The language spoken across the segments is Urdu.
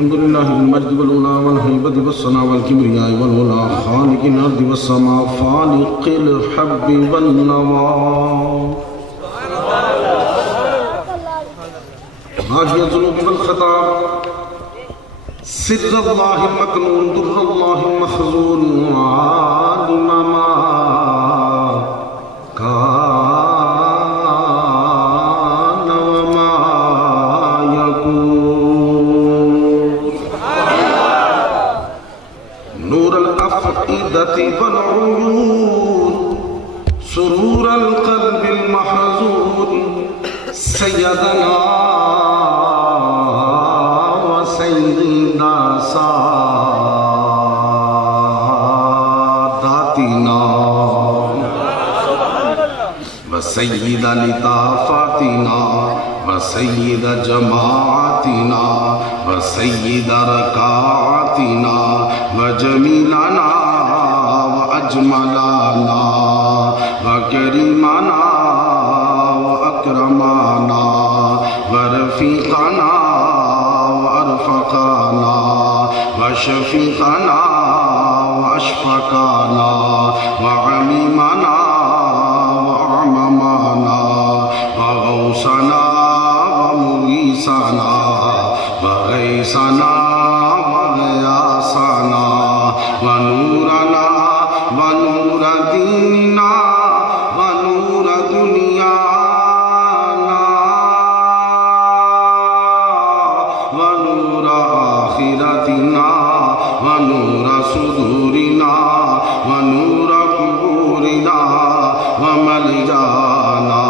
الحمد لله بالمجد والعلا والهيبة والثناء والكبرياء والعلا خالق الأرض والسماء فالق الحب والنوى ماجي الذنوب والخطا سر الله المكنون در الله المخزون عالم ما كان وما يكون نور الأفئدة والعيون سرور القلب المحزون سيدنا وسيدنا ساداتنا وسيد لطافاتنا وسيد جماعتنا وسيد ركعاتنا وجميلنا وأجملنا وكريمنا وأكرمنا ورفيقنا وأرفقنا وشفيقنا وأشفقنا وعميمنا وأعممنا وغوصنا ومغيثنا وغيثنا وغياثنا ونورنا ونور ديننا ونور دنيانا ونور آخرتنا ونور صدورنا ونور قبورنا وملجانا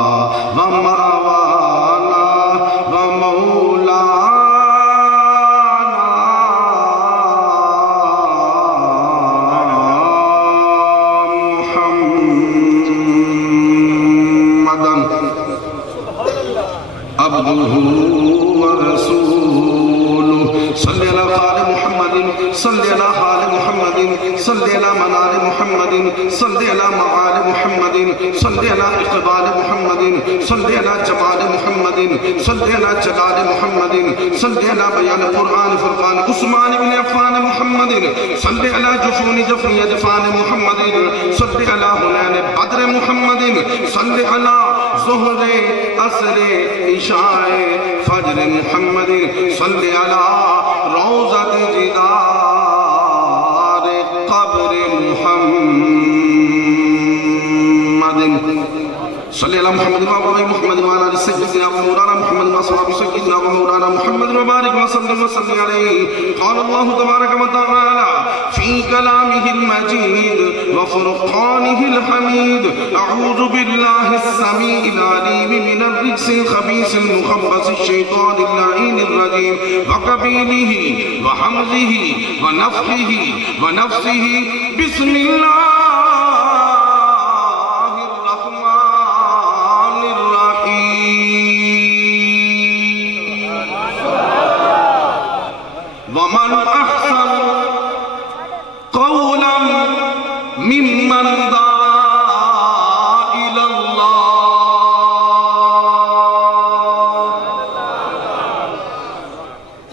ومأوانا ومولانا محمدا عبده ورسوله صل على آل محمد صل على آل محمد صل على منال محمد صل على معال محمد صل على اقبال محمد صل على جمال محمد صل على جلال محمد صل على بيان القرآن فرقان عثمان بن عفان محمد صل على جفون جفن يدفان محمد صل على هنان بدر محمد صل على ظهر عصر عشاء فجر محمد صل على روضة جدار قبر محمد صل على محمد وعلى محمد وعلى آل سيدنا ومولانا محمد وأصحاب سيدنا ومولانا محمد وبارك وسلم عليه قال الله تبارك وتعالى في كلامه المجيد وفرقانه الحميد أعوذ بالله السميع العليم من الرجس الخبيث المخبث الشيطان اللعين الرجيم وقبيله وحمزه ونفخه ونفسه بسم الله ومن أحسن قولا ممن دعا إلى الله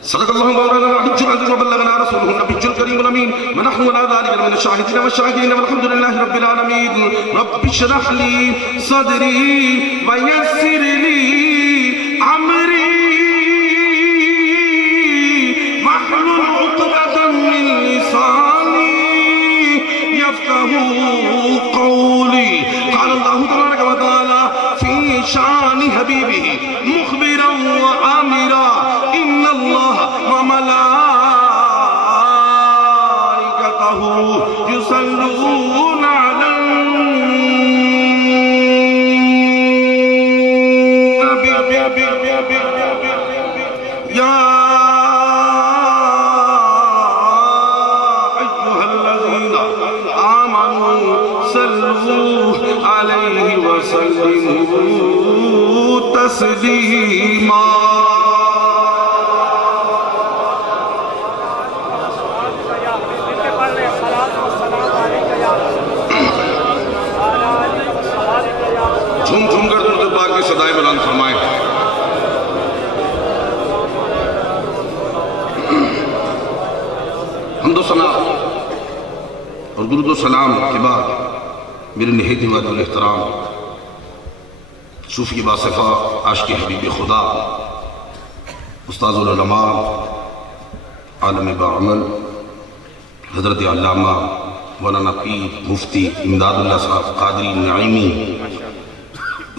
صدق الله مولانا العلي العظيم وبلغنا رسوله النبي الكريم الأمين ونحن على ذلك من الشاهدين والشاهدين والحمد لله رب العالمين رب اشرح لي صدري ويسر لي أمري قولي قال الله تبارك وتعالى في شان حبيبه مخبرا وآمرا إن الله وملائكته يصلون على النبي يا عليه وسلموا تسليما حمد و ثنا اور درود و سلام کے بعد میرے نہایت واجب الاحترام صوفی باصفہ عاشق حبیب خدا استاذ العلماء عالم باعمل حضرت علامہ مولانا پیر مفتی امداد اللہ صاحب قادری نعیمی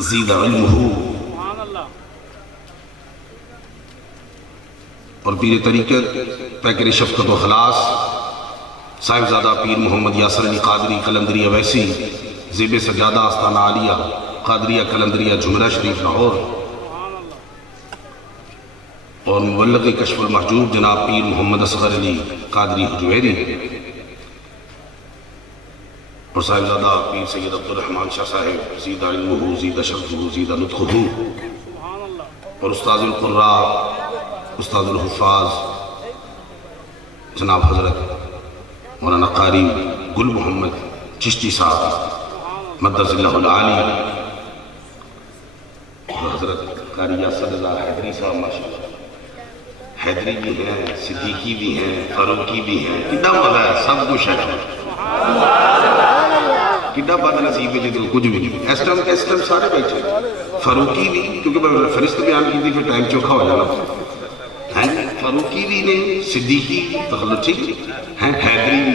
زید علمہ اور پیر طریقت پیکر شفقت و خلاص صاحبزادہ پیر محمد یاسر علی قادری قلندری اویسی زیب سجادہ آستانہ عالیہ قادریہ قلندریہ جمرہ شریف لاہور اور مبلغ کشف المحجوب جناب پیر محمد اصغر علی قادری حجویری اور صاحبزادہ پیر سید عبدالرحمن شاہ صاحب زید علمہ زید شرفہ زید لطفہ اور استاذ القراء استاذ الحفاظ جناب حضرت مولانا قاری گل محمد چشتی صاحب مدرس اللہ العالی اور حضرت قاری یاسر اللہ حیدری صاحب ماشاءاللہ حیدری بھی ہیں صدیقی بھی ہیں فاروقی بھی ہیں کتنا مزہ ہے سب کچھ ہے کتنا بد نصیب ہے جدل کچھ بھی اس ٹائم سارے بیٹھے فاروقی بھی کیونکہ میں فرست بیان کی تھی پھر ٹائم چوکھا ہو جانا فاروقی بھی نے صدیقی تخلق ٹھیک ہیں حیدری بھی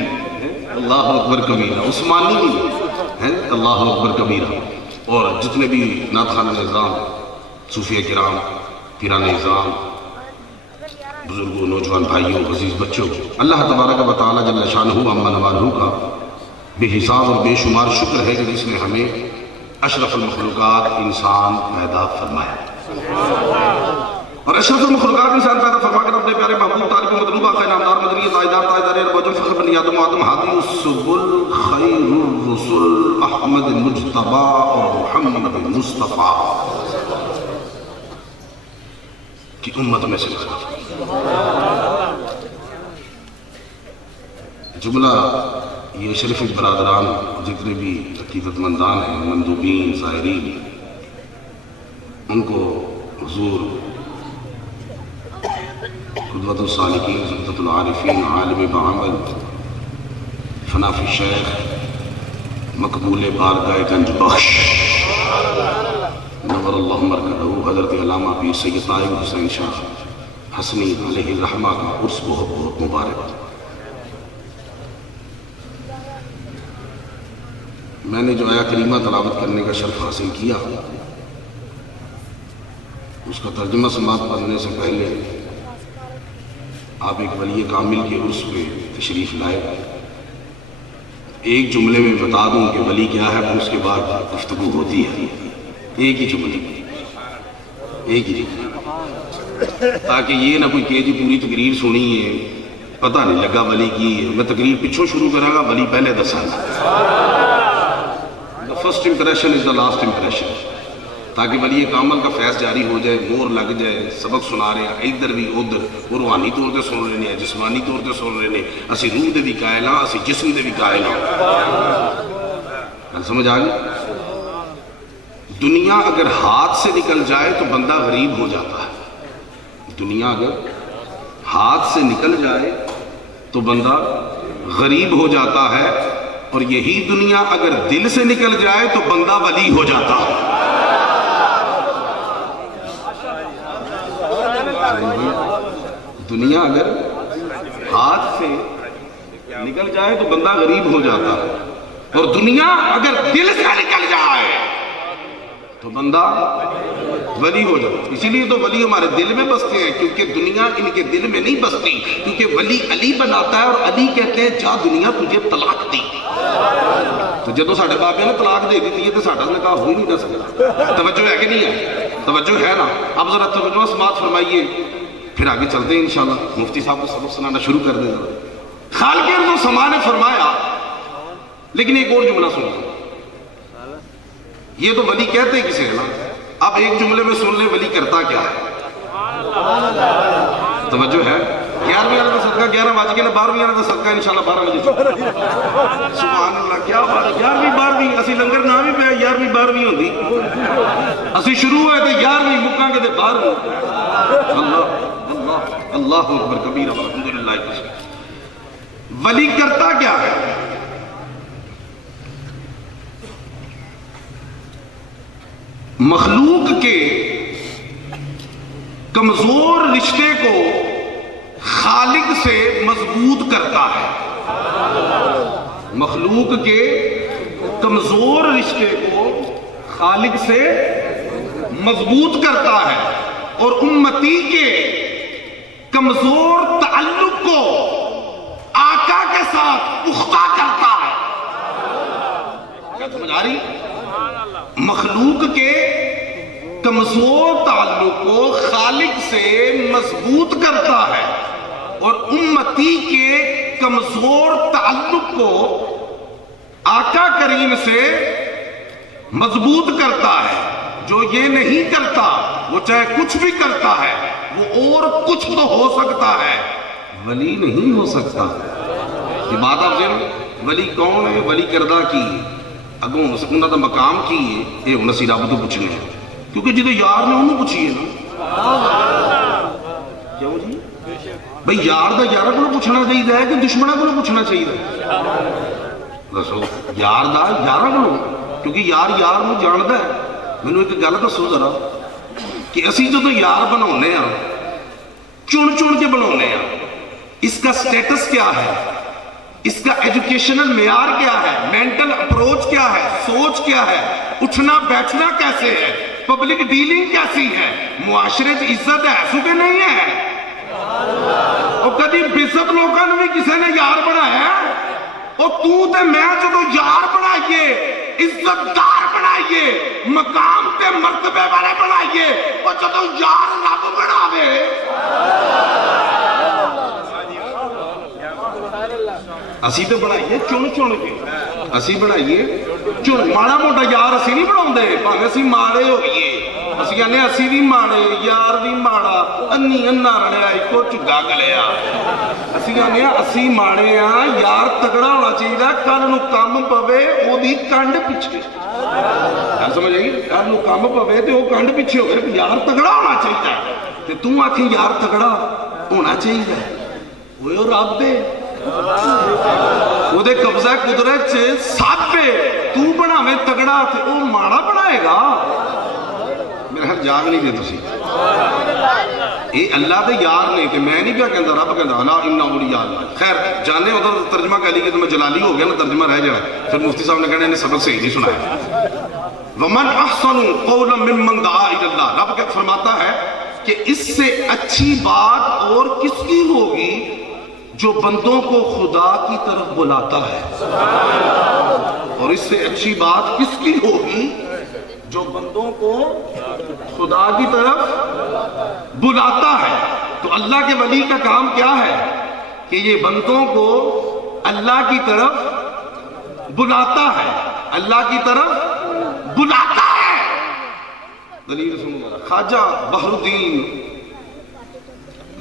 اللہ اکبر کبیرہ عثمانی بھی ہیں اللہ اکبر کبیرہ اور جتنے بھی نعت خانہ نظام صوفیہ کرام پیران نظام بزرگوں نوجوان بھائیوں عزیز بچوں اللہ تبارک و تعالی جل شانہ عما نوالہ کا بے حساب اور بے شمار شکر ہے کہ جس نے ہمیں اشرف المخلوقات انسان پیدا فرمایا اور اشرف المخلوقات انسان پیدا فرما کر اپنے پیارے محبوب طالب مطلوبہ کا انعامدار مدنی تائیدار تائیدار اربوجم فخر بنی آدم آدم ہادی السبل خیر الرسل احمد مجتبہ اور محمد مصطفیٰ کی امت میں سے جملہ یہ شریف برادران جتنے بھی عقیدت مندان ہیں مندوبین زائرین ان کو حضور قدوۃ الصالحین زبدۃ العارفین عالم بعمل فناف الشیخ مقبول بارگاہ گنج بخش نور اللہ مرکزہ حضرت علامہ پیر سید طاہر حسین شاہ حسنی علیہ الرحمہ کا عرس بہت بہت مبارک میں نے جو آیا کریمہ تلاوت کرنے کا شرف حاصل کیا اس کا ترجمہ سماعت پڑھنے سے پہلے آپ ایک ولی کامل کے عرس پہ تشریف لائے ایک جملے میں بتا دوں کہ ولی کیا ہے پھر اس کے بعد گفتگو ہوتی ہے ایک ہی جملے تاکہ یہ نہ کوئی کہ جی پوری تقریر سنی ہے پتہ نہیں لگا ولی کی ہے میں تقریر پچھوں شروع کرا گا ولی پہلے دسا the first impression is the last impression تاکہ ولی کامل کا فیض جاری ہو جائے مور لگ جائے سبق سنا رہے ہیں ادھر بھی ادھر وہ روحانی طور سے سن رہے ہیں جسمانی طور سے سن رہے ہیں اسی روح دے بھی قائل ہاں اسی جسم دے بھی قائل ہاں سمجھ آ گئی دنیا اگر ہاتھ سے نکل جائے تو بندہ غریب ہو جاتا ہے دنیا اگر ہاتھ سے نکل جائے تو بندہ غریب ہو جاتا ہے اور یہی دنیا اگر دل سے نکل جائے تو بندہ ولی ہو جاتا ہے دنیا اگر ہاتھ سے نکل جائے تو بندہ غریب ہو جاتا ہے اور دنیا اگر دل سے نکل جائے تو بندہ ولی ہو جاتا ہے اسی لیے تو ولی ہمارے دل میں بستے ہیں کیونکہ دنیا ان کے دل میں نہیں بستی کیونکہ ولی علی بناتا ہے اور علی کہتے ہیں جا دنیا تجھے طلاق دی تو جدو ساڑھے بابے نے طلاق دے دیتی ہے تو ساڑھا نے کہا ہو ہی نہیں نہ سکتا توجہ ہے کہ نہیں ہے توجہ ہے نا اب ذرا ترجمہ سماعت فرمائیے پھر آگے چلتے ہیں انشاءاللہ مفتی صاحب کو سبق سنانا شروع کر دیں خالق ارض و سما نے فرمایا لیکن ایک اور جملہ سنو یہ تو ولی کہتے ہیں کسے ہے نا اب ایک جملے میں سن لیں ولی کرتا کیا ہے توجہ ہے 11ویں والا صدقہ 11 بج کے نا 12ویں والا صدقہ انشاءاللہ 12 بجے سبحان اللہ کیا بات ہے 11ویں 12ویں اسی لنگر نہ بھی پہ 11ویں 12ویں ہوندی اسی شروع ہوئے تے 11ویں مکاں کے تے 12ویں اللہ اللہ اللہ اکبر کبیرہ الحمدللہ ولی کرتا کیا ہے؟ مخلوق کے کمزور رشتے کو خالق سے مضبوط کرتا ہے. مخلوق کے کمزور رشتے کو خالق سے مضبوط کرتا ہے اور امتی کے کمزور تعلق کو آقا کے ساتھ پختہ کرتا ہے. کیا سمجھ آ رہی؟ مخلوق کے کمزور تعلق کو خالق سے مضبوط کرتا ہے اور امتی کے کمزور تعلق کو آقا کریم سے مضبوط کرتا ہے. جو یہ نہیں کرتا وہ چاہے کچھ بھی کرتا ہے وہ اور کچھ تو ہو سکتا ہے، ولی نہیں ہو سکتا. یہ بات آپ سے ولی کون ہے؟ ولی کردہ کی اگوں انہوں دا مقام کی ہے، یہ انہوں نے رب تو پوچھنے ہیں کیونکہ جدو یار نے انہوں پوچھیے نا. کیوں جی بھئی یار دا یارہ کو پوچھنا چاہیے ہے کہ دشمنہ کو پوچھنا چاہیے؟ دسو یار دا یارہ کو، کیونکہ یار یار میں جاندہ ہے. میں نے ایک گل دسو ذرا کہ اسی جو یار بناؤنے ہیں چن چن کے بناؤنے ہیں، اس کا سٹیٹس کیا ہے، اس کا ایجوکیشنل معیار کیا ہے، مینٹل اپروچ کیا ہے، سوچ کیا ہے، اٹھنا بیٹھنا کیسے ہے، پبلک ڈیلنگ کیسی ہے، معاشرے سے عزت ہے ایسو کہ نہیں ہے؟ اور کدی بزت لوگوں نے بھی کسی نے یار بنایا ہے؟ اور تو تے میں جو یار بنائیے، عزت دار بنائیے، مقام تے مرتبے والے بنائیے، اور جو یار رب بناوے. اسی تو بنائیے چن چن کے، اسی بنائیے چن، ماڑا موٹا یار اسی نہیں بناؤں دے، پاہے اسی ماڑے ہوئیے، اسی کہنے اسی بھی ماڑے، یار بھی ماڑا، انی انہ رڑیا ایکو چگا گلیا. اسی کہنے اسی ماڑے ہیں، یار تگڑا ہونا چاہیے، کل نو کام پوے او دی کنڈ پیچھے. کیا سمجھ آئی؟ کل نو کام پوے تے او کنڈ پیچھے ہو گئے، یار تگڑا ہونا چاہیے. تے تو آکھیں یار تگڑا ہونا چاہیے، وہ رب دے وہ دے قبضہ قدرت سے ساتھ پہ تو بناویں تگڑا تھے وہ ماڑا بنائے گا. میرے حال جاگ نہیں دے تسی اے اللہ دے یار نے کہ میں نہیں کیا کہندہ، رب کہندہ الا ان اولیاء اللہ. خیر جانے ادھر ترجمہ کہہ لی کہ تمہیں جلالی ہو گیا نا، ترجمہ رہ جائے. پھر مفتی صاحب نے کہنے انہیں سبق صحیح نہیں سنایا. ومن احسن قولا ممن دعا الی اللہ، رب کیا فرماتا ہے کہ اس سے اچھی بات اور کس کی ہوگی جو بندوں کو خدا کی طرف بلاتا ہے. اور اس سے اچھی بات کس کی ہوگی جو بندوں کو خدا کی طرف بلاتا ہے. تو اللہ کے ولی کا کام کیا ہے کہ یہ بندوں کو اللہ کی طرف بلاتا ہے، اللہ کی طرف بلاتا ہے. دلیل سنو، خواجہ بحر الدین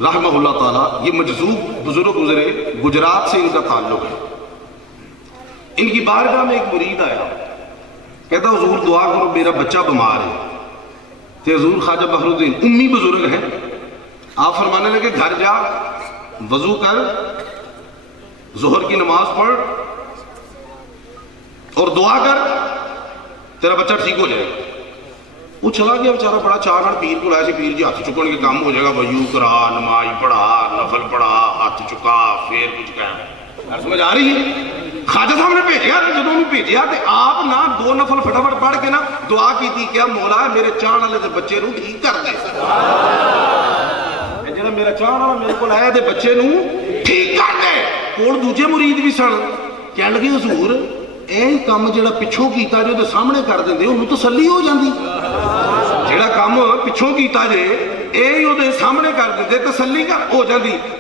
رحمہ اللہ تعالیٰ، یہ مجذوب بزرگ گزرے، گجرات سے ان کا تعلق ہے. ان کی بارگاہ میں ایک مرید آیا، کہتا حضور دعا کرو میرا بچہ بیمار ہے. تو حضور خواجہ بحر الدین امی بزرگ ہیں، آپ فرمانے لگے گھر جا، وضو کر، ظہر کی نماز پڑھ اور دعا کر، تیرا بچہ ٹھیک ہو جائے گا. وہ چلا گیا بیچارہ، بڑا چار پیر کو لایا سی، پیر جی ہاتھ چکن کے کام ہو جائے گا، وضو کرا، نماز پڑھا، نفل پڑھا، ہاتھ چکا، پھر کچھ کہا. سمجھ آ رہی ہے؟ خواجہ صاحب نے بھیجیا، جب انہوں نے بھیجیا تو آپ نہ دو نفل فٹافٹ پڑھ کے نا دعا کی تھی، کیا مولا میرے چاہن والے دے بچے نو ٹھیک کر دے. جڑا میرا چاہن والا میرے کو آیا دے بچے نو ٹھیک کر دے. کول دوجے مرید بھی سن، کہن لگے حضور ਇਹ ਕੰਮ ਜਿਹੜਾ ਪਿੱਛੋਂ ਕੀਤਾ ਜੇ ਉਹਦੇ ਸਾਹਮਣੇ ਕਰ ਦਿੰਦੇ ਉਹਨੂੰ ਤਸੱਲੀ ਹੋ ਜਾਂਦੀ. ਜਿਹੜਾ ਕੰਮ ਪਿੱਛੋਂ ਕੀਤਾ ਜੇ ਇਹ ਉਹਦੇ ਸਾਹਮਣੇ ਕਰ ਦਿੰਦੇ ਤਸੱਲੀ ਹੋ ਜਾਂਦੀ.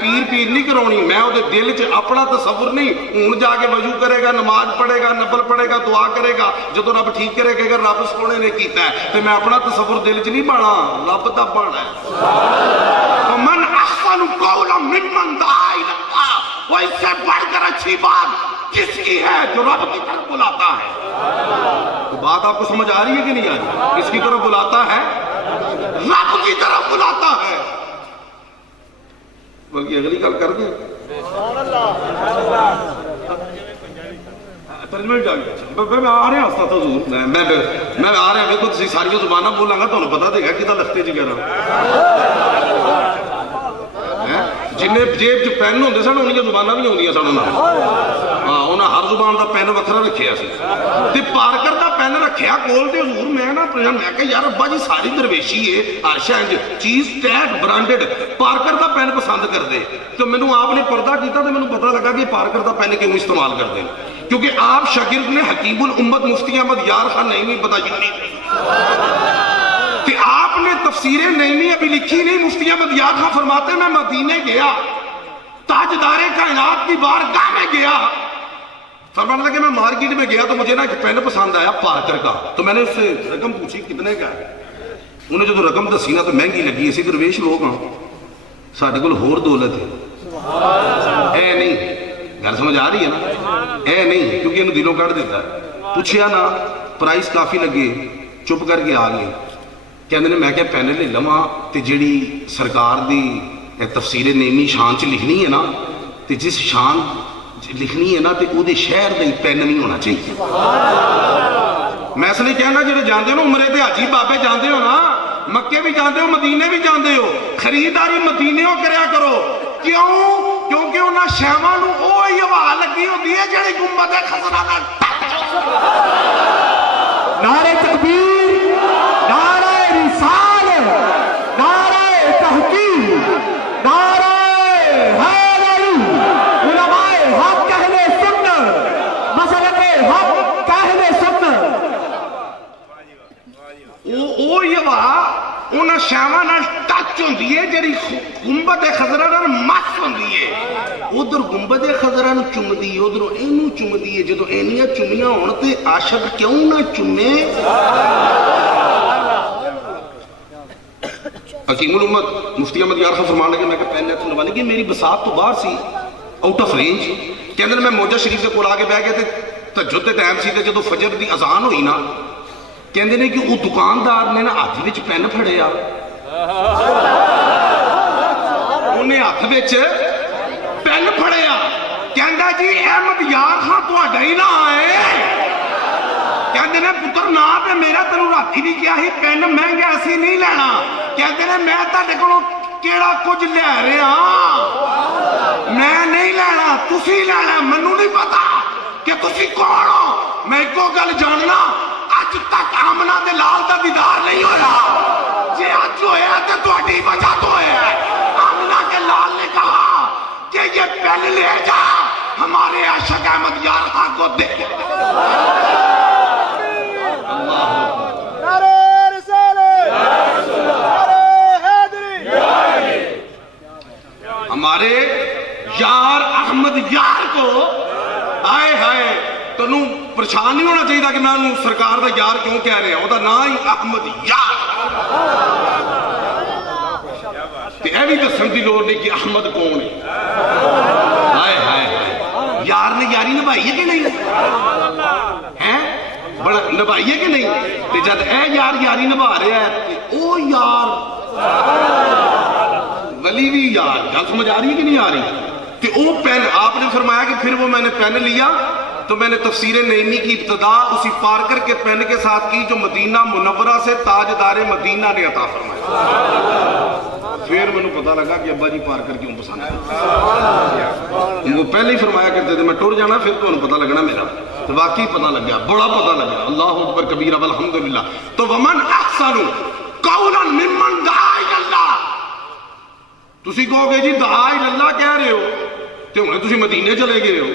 پیر نہیں کرونی، میں وہ دل چ اپنا تصور نہیں، ہوں جا کے وضو کرے گا، نماز پڑھے گا، نفل پڑھے گا، دعا کرے گا، جدو رب ٹھیک کرے گا اگر رب سونے نے کیتا ہے تو میں اپنا تصور دل چ نہیں پانا، رب دا پانا ہے۔ ومن احسن قولا ممن دعا الی اللہ، وہ اس سے بڑھ کر اچھی بات کس کی ہے جو رب کی طرف بلاتا ہے۔ بات آپ کو سمجھ آ رہی ہے کہ نہیں آ رہی؟ کس کی طرف بلاتا ہے؟ رب کی طرف بلاتا ہے۔ بلکہ اگلی گل کر دیں، میں آ رہا ہوں حضور، میں آ رہا ہوں، تسی ساری زبانہ بولاں گا تو پتا دے گا کتا لختے جی کہہ رہا جنہیں جیب چ پین ہوندے سن انہاں زباناں بھی ہوندیاں سن، ہاں انہاں ہر زبان دا پین وکھرا رکھیا سی تے پارکر دا پین رکھیا کول تے حضور میں نا میں کہ یار ابا جی ساری درویشی ہے ہر شے چیز ٹیگ برانڈڈ پارکر دا پین پسند کردے، تو مینوں آپ نے پردہ کیتا تے مینوں پتہ لگا کہ پارکر دا پین کیوں استعمال کردے، کیونکہ آپ شاگرد نے حکیم الامت مفتی احمد یار خان نعیمی بدایونی کہ آپ نے تفسیر نعیمی ابھی لکھی نہیں، مفتی احمد یار خان فرماتے میں مدینے گیا، تاجدار کائنات کی بارگاہ میں گیا، فرمانے لگے میں مارکیٹ میں گیا تو مجھے نا ایک پین پسند آیا پارکر کا، تو میں نے اس سے رقم پوچھی کتنے کا ہے، انہیں جو رقم دسی نا تو مہنگی لگی، اسی درویش لوگ ہاں ساڈے کول ہور دولت ہے، اے نہیں گل سمجھ آ رہی ہے نا، اے نہیں کیونکہ انہوں دلوں کٹ دیتا ہے، پوچھیا نا پرائس کافی لگے، چپ کر کے آ گئے، کہندے نے میں کہ پین لے لواں تے جیڑی سرکار دی تفسیر نعیمی شان چ لکھنی ہے نا تے جس شان لکھنی ہے نا تے او دے شہر دے پین نہیں ہونا چاہیے، میں اس لیے کہنا جڑے جاندے ہو عمرے دے حاجی بابے جاندے ہو نا، مکے بھی جاندے ہو مدینے بھی جاندے ہو، خریداری مدینے ہو کریا کرو، کیوں؟ کیونکہ انہاں شہواں نوں اوہی ہوا لگی ہوندی ہے جڑی گنبد خضرا نال نعرہ تکبیر، نعرہ رسالت، نعرہ تحقیق، نعرہ حیدری، علماء حق اہل سنت، مسلک حق اہل سنت، او ہوا انہاں شہواں نال ٹچ ہوندی ہے جڑی گنبد خضرا نال مس ہوندی ہے، ادھر گنبد خضرا نوں چومدی ہے، ادھر اینوں چومدی ہے، جدوں اینیاں چومیاں ہون تے عاشق کیوں نہ چومے؟ حکیم الامت مفتی احمد یار خان فرمان لگے میں کہ پہلے تو لگا لگی میری بساط تو باہر سی آؤٹ آف رینج، کہندے میں موجہ شریف سے کول آ کے بیٹھ گئے تے تہجد دے ٹائم سی تے جدوں فجر دی اذان ہوئی نا کہندے نے کہ وہ دکاندار نے نا ہاتھ وچ پین پھڑیا، انہیں ہاتھ وچ پین پھڑیا، کہندا جی احمد یار خان تہاڈا ہی نہ ہے، کہندے نے پتر نا تے میرا تینوں راتی بھی کیا ہی پین مہنگا اسی نہیں لینا، کہندے نے میں تہاڈے کولوں کیڑا کچھ لے رہا میں نہیں لینا تسی لینا، مینوں نہیں پتا کہ تسی کون ہو، میں ایکو گل جاننا اج تک آمنہ دے لال دا دیدار نہیں ہویا، جے اج ہویا تے تہاڈی وجہ تو ہویا ہے، آمنہ کے لال نے کہا کہ یہ پین لے جا ہمارے عاشق احمد یار خان کو دے، ہمارے یار احمد یار کو آئے ہائے تنوں پریشان نہیں ہونا چاہیے کہ میں سرکار دا یار کیوں کہہ رہے ہیں، وہ دا نا ہی احمد یار، تے اے بھی دسن دی لوڑ نہیں کہ احمد کون ہے، ہائے ہائے یار نے یاری نبھائی ہے کہ نہیں ہیں، بڑا نبھائی ہے کہ نہیں، تے جد اے یار یاری نبھا رہا ہے تے او یار ولی بھی یار، گل سمجھ آ رہی ہے کہ نہیں آ رہی، تے او پین آپ نے فرمایا کہ پھر وہ میں نے پین لیا تو میں نے تفسیر نعیمی کی ابتدا اسی پارکر کے پین کے ساتھ کی جو مدینہ منورہ سے تاجدار مدینہ نے عطا فرمایا، پھر میں نے پتا لگا کہ ابا جی پارکر کیوں پسند ہے، وہ پہلے ہی فرمایا کرتے تھے میں ٹور جانا پھر تو پتا لگنا میرا، تو واقعی پتا لگ گیا، بڑا پتا لگا، اللہ اکبر کبیرہ والحمدللہ، تو ومن احسن قولا ممن دعا الی اللہ، تسی کہو گے جی دعا الی اللہ کہہ رہے ہو تے ہنے تسی مدینے چلے گئے ہو،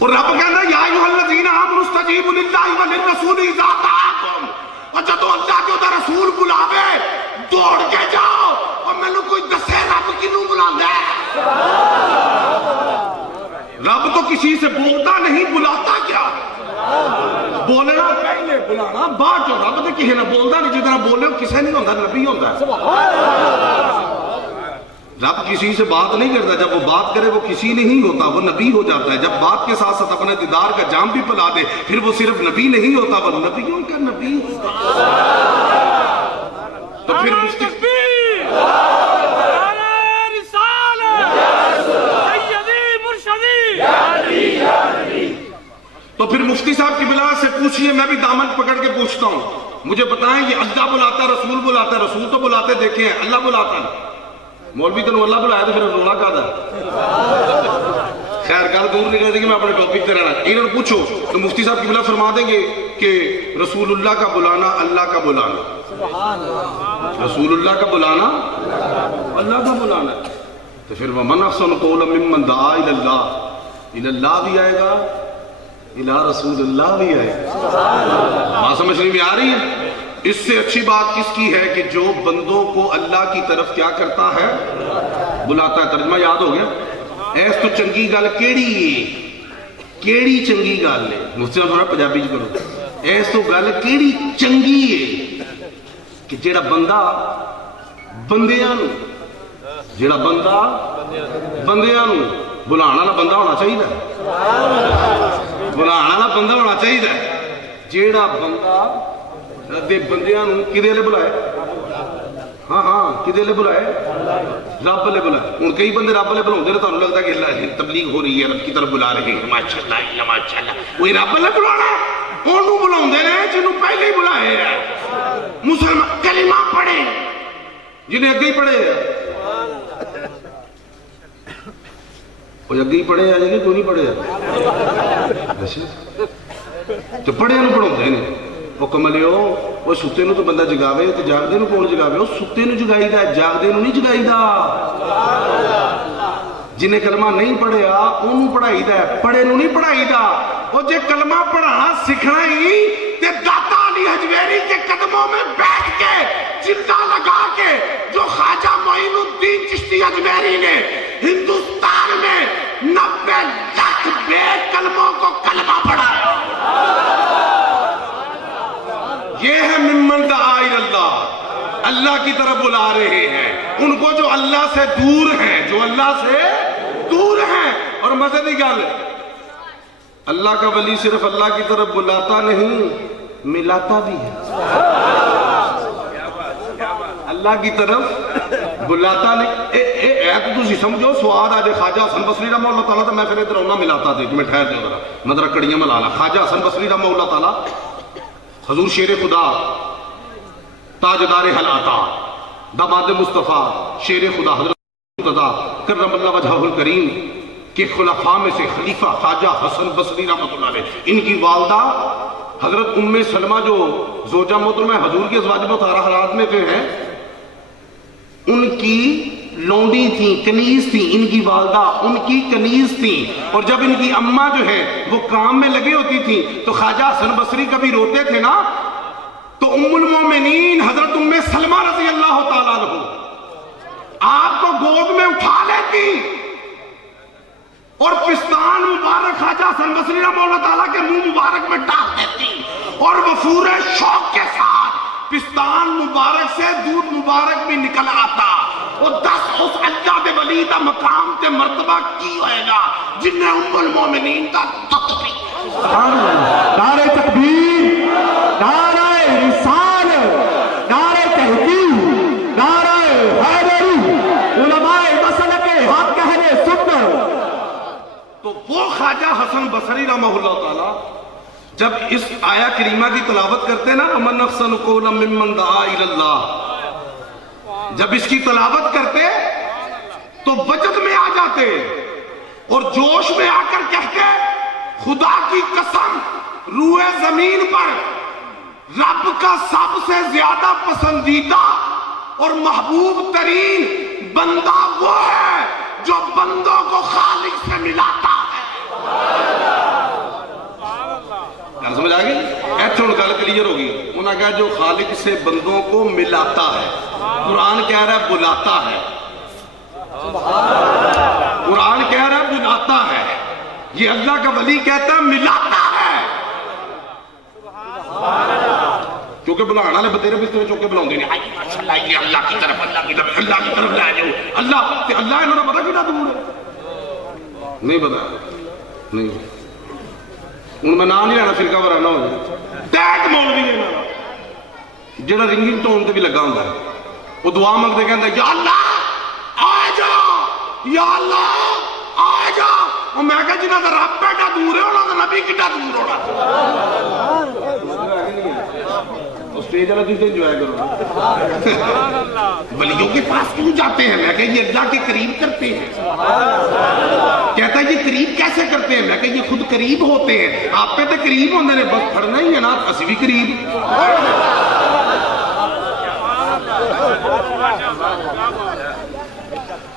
اور رب کہندا یا ایھا الذین آمنوا استجیبوا للہ وللرسول اذا دعاکم، اور جدو اللہ کے رسول بلاوے دوڑ کے جاؤ اور میں نے کوئی دسے رب کنوں بلانا ہے. رب تو کسی سے بولتا نہیں, بلاتا کیا؟ بولنا پہلے, بلانا بعد جو. رب تو کسی نے بولتا نہیں, جتنا بولے کسے نہیں ہوتا, نبی ہوتا ہے. رب کسی سے بات نہیں کرتا, جب وہ بات کرے وہ کسی نہیں ہوتا, وہ نبی ہو جاتا ہے. جب بات کے ساتھ ساتھ اپنے دیدار کا جام بھی پلا دے پھر وہ صرف نبی نہیں ہوتا, وہ نبیوں کا نبی ہوتا. تو پھر مفتی صاحب کی بلا سے پوچھئے, میں بھی دامن پکڑ کے پوچھتا ہوں, مجھے بتائیں یہ اللہ بلاتا ہے, رسول بلاتا ہے؟ رسول تو بلاتے دیکھے ہیں, اللہ بلاتا ہے. مولوی تنو اللہ بلایا تو پھر رونا کہا تھا. خیر گل دور نکل دی کہ میں اپنے ٹاپک پہ رہنا. انہوں پوچھو تو مفتی صاحب کی بلا فرما دیں گے کہ رسول اللہ کا بلانا اللہ کا بلانا, رسول اللہ کا بلانا اللہ کا بلانا. تو پھر وَمَنْ أَحْسَنُ قَوْلًا مِمَّنْ دَعَا إِلَى اللَّهِ, إِلَى اللَّهِ بھی آئے گا, إِلَى رسول اللہ بھی آئے گا. بات سمجھ میں آ رہی ہے؟ اس سے اچھی بات کس کی ہے کہ جو بندوں کو اللہ کی طرف کیا کرتا ہے, بلاتا ہے. ترجمہ یاد ہو گیا؟ ایس تو چنگی گل کیڑی ہے, کیڑی چنگی گل ہے. مفتی صاحب تھوڑا پنجابی چ کرو. ایس تو گل کیڑی چنگی ہے کہ جیڑا بندہ بندیاں نو, جیڑا بندہ بندیاں نو بلانا والا بندہ ہونا چاہیے, بلانا والا بندہ ہونا چاہیے. جیڑا بندہ دے بندیاں نو کدے لے بلائے, ہاں ہاں کدے لے بلائے, رب لے بلائے. ان کئی بندے رب لے بلاؤں دے تو انہوں لگتا ہے کہ اللہ تبلیغ ہو رہی ہے, رب کی طرف بلا رہے ہیں, ماشاءاللہ ماشاءاللہ. وہی رب لے بلانا ہے, انہوں بلاؤں دے رہے ہیں جنہوں پہلے ہی بلائے ہیں. مسلمان کلمہ پڑھے جنہیں اگے ہی پڑھے ہیں, وہ اگے ہی پڑھے ہیں جنہیں کوئی نہیں پڑھے ہیں, تو پڑھے انہوں پڑھوں دے نہیں. وہ کملیو وہ ستے نو تو بندہ جگاوے تو جاگدے نو کون جگاوے, وہ ستے نو جگائی دا, جاگدے نو نہیں جگائی دا. جنہیں کلمہ نہیں پڑھیا انہوں پڑھائی دا, پڑھے نو نہیں پڑھائی دا. وہ جے کلمہ پڑھانا سکھنا ہی تے داتا علی حجویری کے قدموں میں بیٹھ کے چلتا لگا کے جو خواجہ معین الدین چشتی حجویری نے ہندوستان میں 90 لاکھ بے کلموں کو کلمہ پڑھایا. یہ ہے ممن دعا الی اللہ, اللہ کی طرف بلا رہے ہیں ان کو جو اللہ سے دور ہیں, جو اللہ سے دور ہیں. اور مزے کی گل, اللہ کا ولی صرف اللہ کی طرف بلاتا نہیں ملاتا بھی ہے. اللہ کی طرف بلاتا نہیں. اے تو تسی سمجھو سواد آجے خواجہ حسن بصری رحمہ اللہ تعالیٰ, تو میں پھر ادھر ہونا ملاتا تھے, تمہیں ٹھہر دے ذرا مدرہ کڑیاں ملانا. خواجہ حسن بصری رحمہ اللہ تعالیٰ حضور شیر خدا, تاجدار حلاتا, داماد مصطفیٰ, شیر خدا حضرت مرتضیٰ کرم اللہ وجہہ الکریم کے خلفاء میں سے خلیفہ خواجہ حسن بصری رحمۃ اللہ علیہ. ان کی والدہ حضرت ام سلمہ جو زوجہ محترمہ حضور کے ازواج مطہرہ حضرات میں سے ہیں, ان کی لونڈی تھیں, کنیز تھیں. ان کی والدہ ان کی کنیز تھیں. اور جب ان کی اماں جو ہے وہ کام میں لگی ہوتی تھی تو خواجہ حسن بصری کبھی روتے تھے نا, تو ام المومنین حضرت ام سلمہ رضی اللہ تعالیٰ عنہ آپ کو گود میں اٹھا لیتی اور پستان مبارک خواجہ حسن بصری رحمہ اللہ تعالیٰ کے منہ مبارک میں ڈال دیتی, اور وفور شوق کے ساتھ پستان مبارک سے دودھ مبارک بھی نکل آتا. وہ 10 اس اللہ دے ولی دا مقام تے مرتبہ کی ہوئے گا جن نے ام المومنین دا دکھ بھی. نعرہ تکبیر, نعرہ رسالت, نعرہ تحقیق, نعرہ حیدری, علماء مسلک حق اہل سنت. تو وہ خواجہ حسن بصری رحمہ اللہ تعالیٰ جب اس آیہ کریمہ کی تلاوت کرتے نا, وَمَنْ أَحْسَنُ قَوْلًا مِمَّنْ دَعَا إِلَى اللَّهِ, جب اس کی تلاوت کرتے تو وجد میں آ جاتے اور جوش میں آ کر کہتے, خدا کی قسم روح زمین پر رب کا سب سے زیادہ پسندیدہ اور محبوب ترین بندہ وہ ہے جو بندوں کو خالق سے ملاتا ہے. گل سمجھ آ گئی؟ ایتھے ہن گل کلیئر ہوگی. انہاں کہا جو خالق سے بندوں کو ملاتا ہے. قرآن کہہ رہا ہے بلاتا ہے، قرآن کہہ رہا ہے بلاتا ہے، یہ اللہ کا ولی کہتا ہے ملاتا ہے، کیونکہ بلانا والے بتیرے بسترے چوک کے بلاؤں نہیں، آئی ماشاءاللہ یہ اللہ کی طرف اللہ کی طرف اللہ کی طرف لے جاؤ، اللہ انہوں نے پتا کتنا دور ہے، نہیں پتا، نہیں ہوں میں نام نہیں لینا فرقہ وارانہ ہو جائے، ٹیک مولوی ہے جڑا رنگنگ ٹون تے بھی لگا ہوندا ہے، وہ دعا منگتے کہندا ہے یا اللہ آ جا، یا اللہ آ جا، اور میں کہا جنہاں دا رب بیٹا دور ہے انہاں دا نبی کتنا دور ہونا، اسٹیج والا دوسرے انجوائے کرو، ولیوں کے پاس کیوں جاتے ہیں؟ میں کہا یہ اللہ کے قریب کرتے ہیں، کہتا ہے یہ قریب کیسے کرتے ہیں؟ میں کہا یہ خود قریب ہوتے ہیں، آپ پہ تو قریب ہوندے نے، بس پڑھنا ہی ہے نا اسی بھی قریب،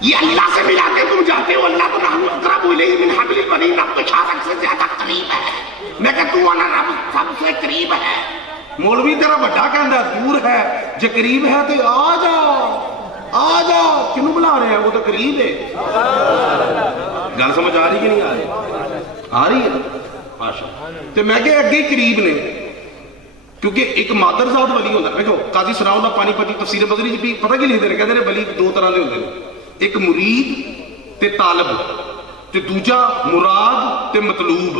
یہ اللہ سے ملا کے تم جاتے ہو، اللہ کو نحن اقرب الیہ من حبل الورید، رب تو شاہد سے زیادہ قریب ہے، میں کہا تو انا رب سب سے قریب ہے، مولوی تیرا بڑا کہندا دور ہے، جو قریب ہے تو آ جا آ جا، کیوں بلا رہے ہیں؟ وہ تو قریب ہے، گل سمجھ آ رہی کہ نہیں آ رہی؟ آ رہی ہے ماشاءاللہ، تو میں کہ اگے قریب نے، کیونکہ ایک مادرزاد ولی ہوتا ہے، دیکھو قاضی ثناء اللہ پانی پتی تفسیر بدری بھی پتہ کی لکھتے ہیں، کہتے ہیں ولی دو طرح کے ہوتے ہیں، ایک مرید تے طالب، تے دوجا مراد تے مطلوب،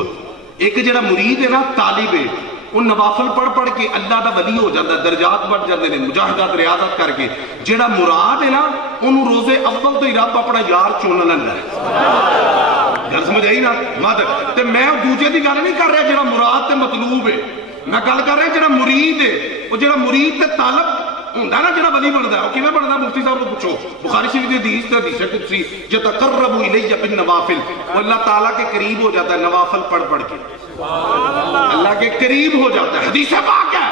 ایک جڑا مرید ہے نا طالب ہے، وہ نوافل پڑھ پڑھ کے اللہ دا ولی ہو جاتا ہے، درجات بڑھ جاتے ہیں مجاہدات ریاضت کر کے، جڑا مراد ہے نا انہوں روزے اول تو ہی رب اپنا یار چن لینا ہے، گل سمجھ آئی نا مد، تے میں دوجے دی گل نہیں کر رہا جڑا مراد تے مطلوب ہے، میں گل کر رہا جڑا مرید ہے، وہ جڑا مرید تے طالب ہوندا نا جڑا ولی بندا ہے، وہ کیویں بندا؟ مفتی صاحب کو پوچھو، بخاری شریف کی حدیث تے حدیث قدسی یتقرب الیہ بالنوافل، وہ اللہ تعالیٰ کے قریب ہو جاتا ہے نوافل پڑھ پڑھ کے، اللہ کے قریب ہو جاتا ہے، حدیث پاک ہے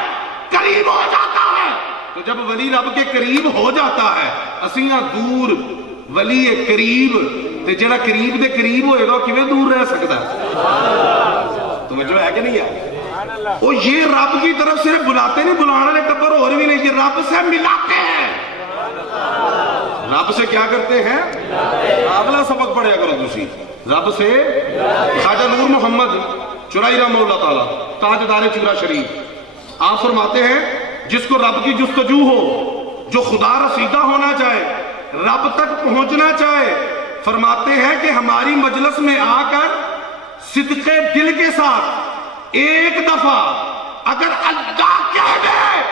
قریب ہو جاتا ہے، تو جب ولی رب کے قریب ہو جاتا ہے، اسیاں دور ولی قریب، تے جڑا قریب دے قریب ہوئے گا کیویں دور رہ سکتا ہے؟ تمہیں جو ہے کہ نہیں ہے؟ وہ یہ رب کی طرف صرف بلاتے نہیں، بلانے والے ٹبر اور بھی نہیں، یہ رب سے ملاتے ہیں، رب سے کیا کرتے ہیں؟ اگلا سبق پڑھیا کرو تسی، رب سے خواجہ نور محمد چرائی رحمہ اللہ تعالیٰ تاجدار چورا شریف، آپ فرماتے ہیں جس کو رب کی جستجو ہو، جو خدا رسیدہ ہونا چاہے، رب تک پہنچنا چاہے، فرماتے ہیں کہ ہماری مجلس میں آ کر صدقے دل کے ساتھ ایک دفعہ اگر اللہ کہہ دے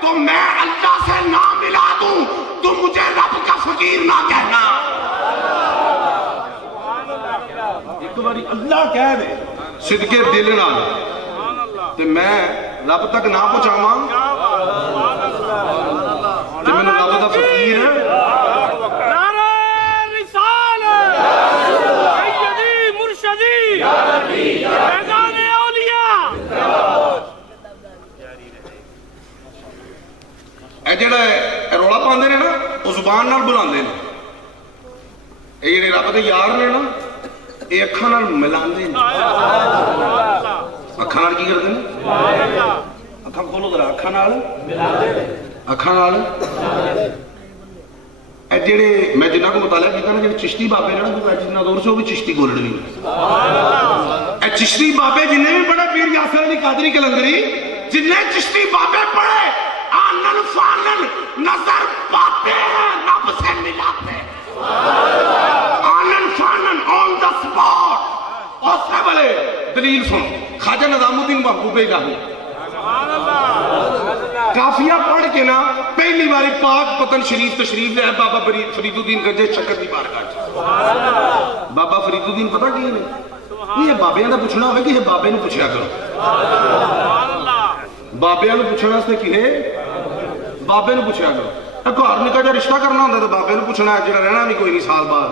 تو میں اللہ سے نہ ملا دوں تو مجھے رب کا فقیر نہ کہنا، ایک باری اللہ کہہ دے صدقے دل نہ تو میں رب تک نہ پہنچاواں تو میں رب دا فقیر اے جڑا رولا پاندے نے نا وہ زبان نال بلاندے نے، اے جڑے رب دے یار نے نا اے اکھاں نال ملاندے نے، اکھاں نال کی کردے نے؟ اکھاں کھولو ذرا، اکھاں نال ملاندے، اکھاں نال، اے جڑے میں جنہاں کو مطالعہ کیتا نا جڑے چشتی بابے نے نا جنہاں دور سے وہ بھی چشتی گولڑ بھی، اے چشتی بابے جنہیں بھی بڑا پیر یاسر علی قادری کلندری، جنہیں چشتی بابے پڑھے آنن فانن نظر پاتے ہیں رب سے ملاتے ہیں، آنن فانن آن دا سپورٹ، اور سے بلے دلیل سن خواجہ نظام الدین محبوب الہی کافیہ پڑھ کے نا پہلی باری پاک پتن شریف تشریف لے بابا فرید الدین گنجے شکر دی بارگاہ، بابا فرید الدین پتہ کی نہیں، یہ بابیاں دا پوچھنا ہوئے کہ یہ بابے نے پوچھیا کرو، بابیاں نے پوچھنا سے کہ بابے نے پوچھیا کرو، گھر نکا جا رشتہ کرنا ہوتا تو بابے نے پوچھنا ہے، جڑا رہنا بھی کوئی نہیں سال بعد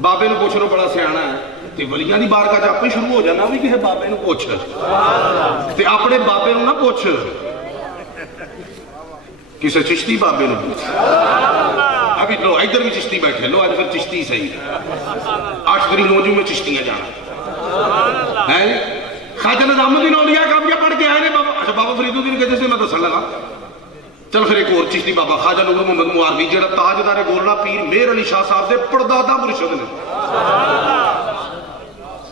بابے نے پوچھ لو بڑا سیانا ہے، تے ولیاں دی بارگاہ جا پہ شروع ہو جانا بھی کسی بابے نے پوچھ تے اپنے بابے نے نہ پوچھ، کسی چشتی بابے نے پوچھ، ابھی لو ادھر بھی چشتی بیٹھے، لو آج پھر چشتی صحیح ہے، 8 تاریخ موجود میں چشتیاں جانا ہے، خواجہ نظام الدین اولیاء کافیہ پڑھ کے آئے نے، بابا اچھا بابا فرید الدین کہتے سے میں دسن لگا چل پھر ایک اور چشتی بابا خواجہ نور محمد مواربی جڑا تاجدار گولڑا پیر مہر علی شاہ صاحب دے پردادا مرشد نے.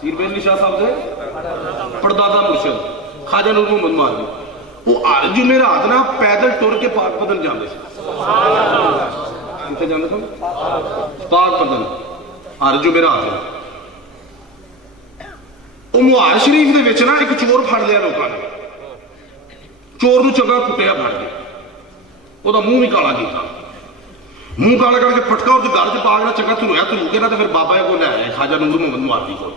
پیر مہر علی شاہ صاحب دے پردادا مرشد خواجہ نور محمد مواربی. وہ ہر جمعرات نا پیدل ٹر کے پاک پتن جاندے سے. کتنے جاندے تھے؟ پاک پتن ہر جمعرات. وہ مہار شریف دے وچ نا ایک چور پھڑ لیا لوکاں نے. چور نو چنگا کٹیا پھڑ کے وہ منہ بھی کالا کیتا. منہ کالا کر کے پٹکا اور گل چ پا کے چنگا تھلویا تھلو کے نا تو پھر بابا کو لے آئے خواجہ نور محمد مواربی کو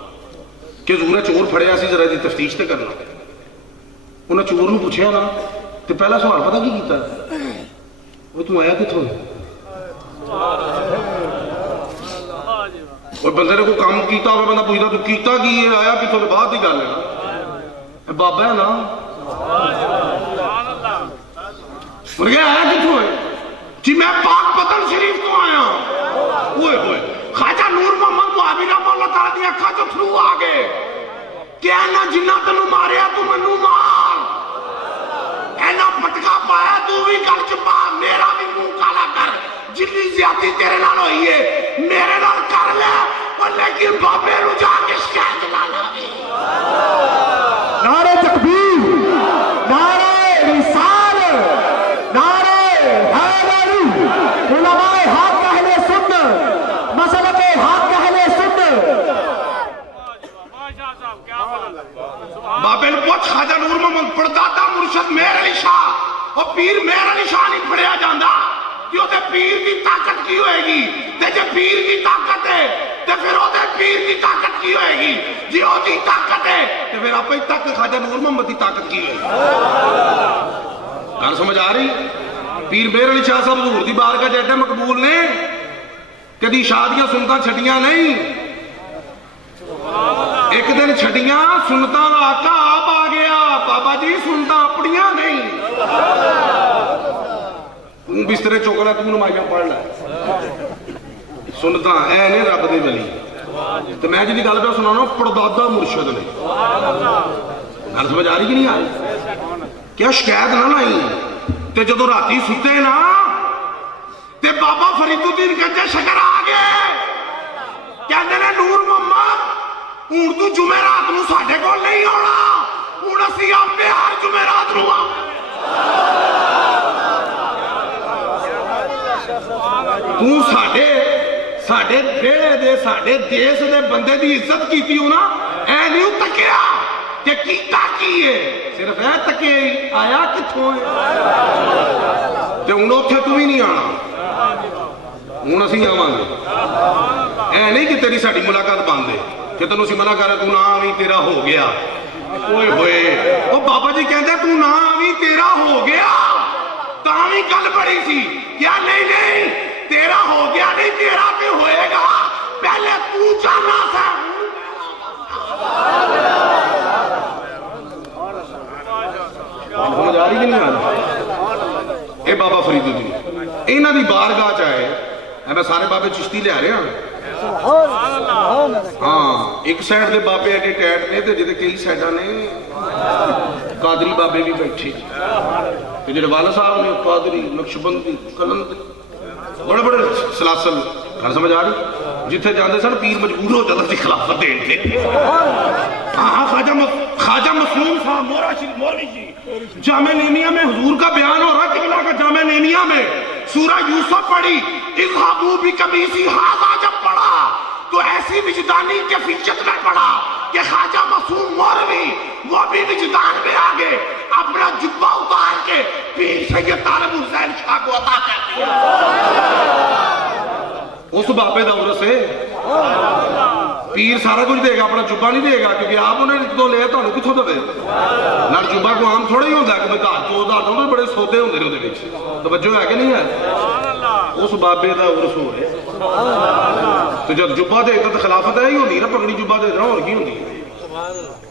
کہ حضور چور پھڑیا سی ذرا دی تفتیش تے کرنا. انہیں چور نو پوچھیا نا تو پہلا سوال پتا کی کیتا وہ تو آیا کتوں. اور بندے نے کوئی کام کیتا ہوا بندہ پوچھتا تو کیتا کی ہے آیا کتوں نے بعد کی گل ہے نا بابا ہے نا. آیا کتوں ہے جی میں پاک پتن شریف تو آیا. ہوئے ہوئے خواجہ نور محمد مواربی رحمہ اللہ تعالیٰ دی اکھاں چوں تھلو آ گئے کہ اینا جنہ تینوں ماریا تو مینوں مار, اینا پٹکا پایا تو بھی گل چ پا, میرا بھی منہ کالا کر, جتنی زیادتی تیرے نال ہوئی ہے میرے نال کر لے, اور لیکن بابے نو جا کے شکایت لا لاوی. نعرہ تکبیر, نعرہ رسال, نعرہ حیدری, علماء حق اہل سنت, مسلک حق اہل سنت. بابے نے پوچھ خواجہ نور محمد پردادا مرشد مہر علی شاہ اور پیر مہر علی شاہ نہیں پڑھیا جاندہ کہ وہ پیر کی طاقت کی ہوئے گی. تے جے پیر کی طاقت ہے تے پھر وہ پیر کی طاقت کی ہوئے گی. جی وہ دی طاقت ہے تے پھر آپ ہی تک خواجہ نور محمد کی طاقت کی ہوئے گی. گل سمجھ آ رہی؟ پیر مہر علی شاہ صاحب حضور دی بارگاہ جیڈے مقبول نے, کدی شادیاں سنتاں چھٹیاں نہیں. ایک دن چھٹیاں سنتاں دا آقا آپ آ گیا, بابا جی سنتاں اپنیاں نہیں. تم بسترے چوکلا تم نمائیاں پڑھ لے سنتاں اے نے رب دے ولی. تو میں جی گل پہ سنانا پردادا مرشد نے. گل سمجھ آ رہی کہ نہیں آ رہی؟ کیا شکایت نہ لائی تے جدو راتی ستے نا تے بابا فرید الدین گنجے شکر آ گئے کہندے نے نور محمد ہوں تو جمعرات نو ساڈے کول نہیں آنا, ہوں اسی آپے ہر جمعرات نو تو ساڈے بیڑے دے ساڈے دیس دے بندے دی عزت کیتی ہو نا, اے نہیں تکیا کہ کیتا کی ہے, صرف اے تکے آیا کتھوں ہے تے ہوں اوتھے تو بھی نہیں آنا, ہوں اسی آواں گے. اے نہیں کہ تیری ساڈی ملاقات بند ہے کہ تینوں اسی منع کر رہے تو نہ آویں تیرا ہو گیا. اوئے ہوئے وہ بابا جی کہندے تو نہ آویں تیرا ہو گیا تاں وی گل بڑی سی. کیا نہیں نہیں تیرا ہو گیا نہیں, تیرا تے ہوئے گا, پہلے تو جانا سا. سمجھ آ رہی کہ نہیں آ رہی؟ اے بابا فرید الدین انہاں دی بارگاہ چ آئے, میں سارے بابے چشتی لے رہے ہیں. ہاں ایک سائڈ دے بابے ایڈے ٹیٹ نے تے جدے کئی سائڈاں نے قادری بابے بھی بیٹھے تے جڑے والا صاحب نے قادری نقشبندی کلند بڑے بڑے سلاسل. گل سمجھ آ رہی؟ جتھے جاندے سن پیر مجبور ہو جاتا سی خلافت دین تے. ہاں خواجہ مسلوم صاحب مولوی جی جامع نیمیا میں حضور کا بیان ہو رہا قبلہ کا جامع نیمیا میں سورہ یوسف پڑھی, اذهبوا بقمیصی ھذا جب پڑھا تو ایسی وجدانی کیفیت میں پڑھا کہ خواجہ معصوم مولوی وہ بھی وجدان میں آگے اپنا جبہ اتار کے پیر سید طالب حسین شاہ کو عطا کر دیا. اس بابے دور سے پیر سارا کچھ دے گا, اپنا جبہ نہیں دے گا کیونکہ آپ انہیں تو لے تو کتوں دے نہ جبہ کو عام تھوڑا ہی ہوتا ہے کہ گھر چوہدار بڑے سودے ہوتے ہیں وہ توجہ ہے کہ نہیں ہے. اس بابے دا عرس ہو رہے تو جب جبہ دے تو خلافت ہے ہی ہوتی نا, پگڑی جبہ دے اور کی ہوتی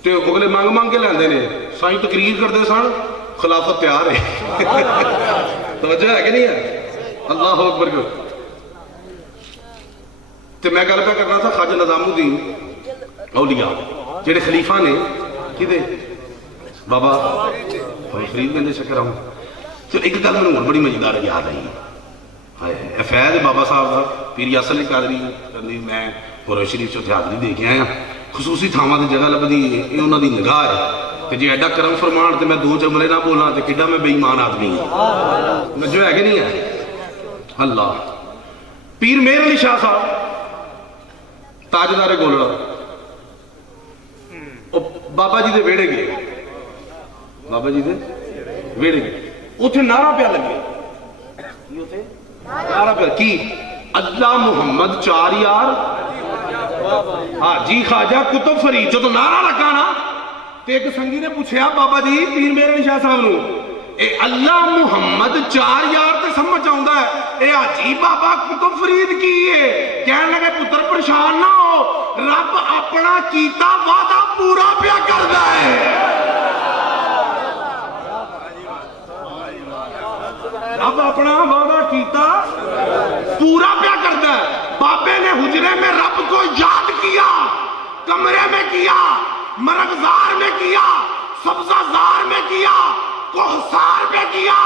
تو اگلے مانگ مانگ کے لیندے نے. سائیں تقریر کرتے سن خلافت تیار ہے. توجہ ہے کہ نہیں ہے؟ اللہ اکبر. تو میں گل پہ کرنا تھا خواجہ نظام الدین اولیاء جڑے خلیفہ نے کدے بابا فرید گنج شکر ہوں تو ایک گل میں بڑی مزیدار یاد آئی فیض بابا صاحب کا پیر یاسر علی قادری میں قرآن شریف سے حاضری دے کے آیا خصوصی تھاواں تے جگہ لبھی یہ انہوں دی نگاہ ہے کہ جی ایڈا کرم فرمان تو میں دو جملے نہ بولاں تو کڈا میں بے ایمان آدمی ہوں جو ہے کہ نہیں ہے اللہ پیر مہر علی شاہ صاحب تاجدار گولڑا بابا جی دے ویڑے گئے بابا جی دے ویڑے گئے اتنے نعرہ پیا لگے نعرہ پیا کی اللہ محمد چار یار ہاں جی خواجہ کتب فرید جو تو نعرہ لگا نا تو ایک سنگی نے پوچھا بابا جی پیر مہر علی شاہ صاحب نو اے اللہ محمد چار یار تے سمجھ آؤں ہے اے عجیب بابا کتب فرید کی ہے کہنے لگے پتر پریشان نہ ہو رب اپنا کیتا وعدہ پورا پیا کردا ہے رب اپنا وعدہ کیتا پورا پیا کردا ہے بابے نے حجرے میں رب کو یاد کیا کمرے میں کیا مرغزار میں کیا سبزہ زار میں کیا کوہسار میں کیا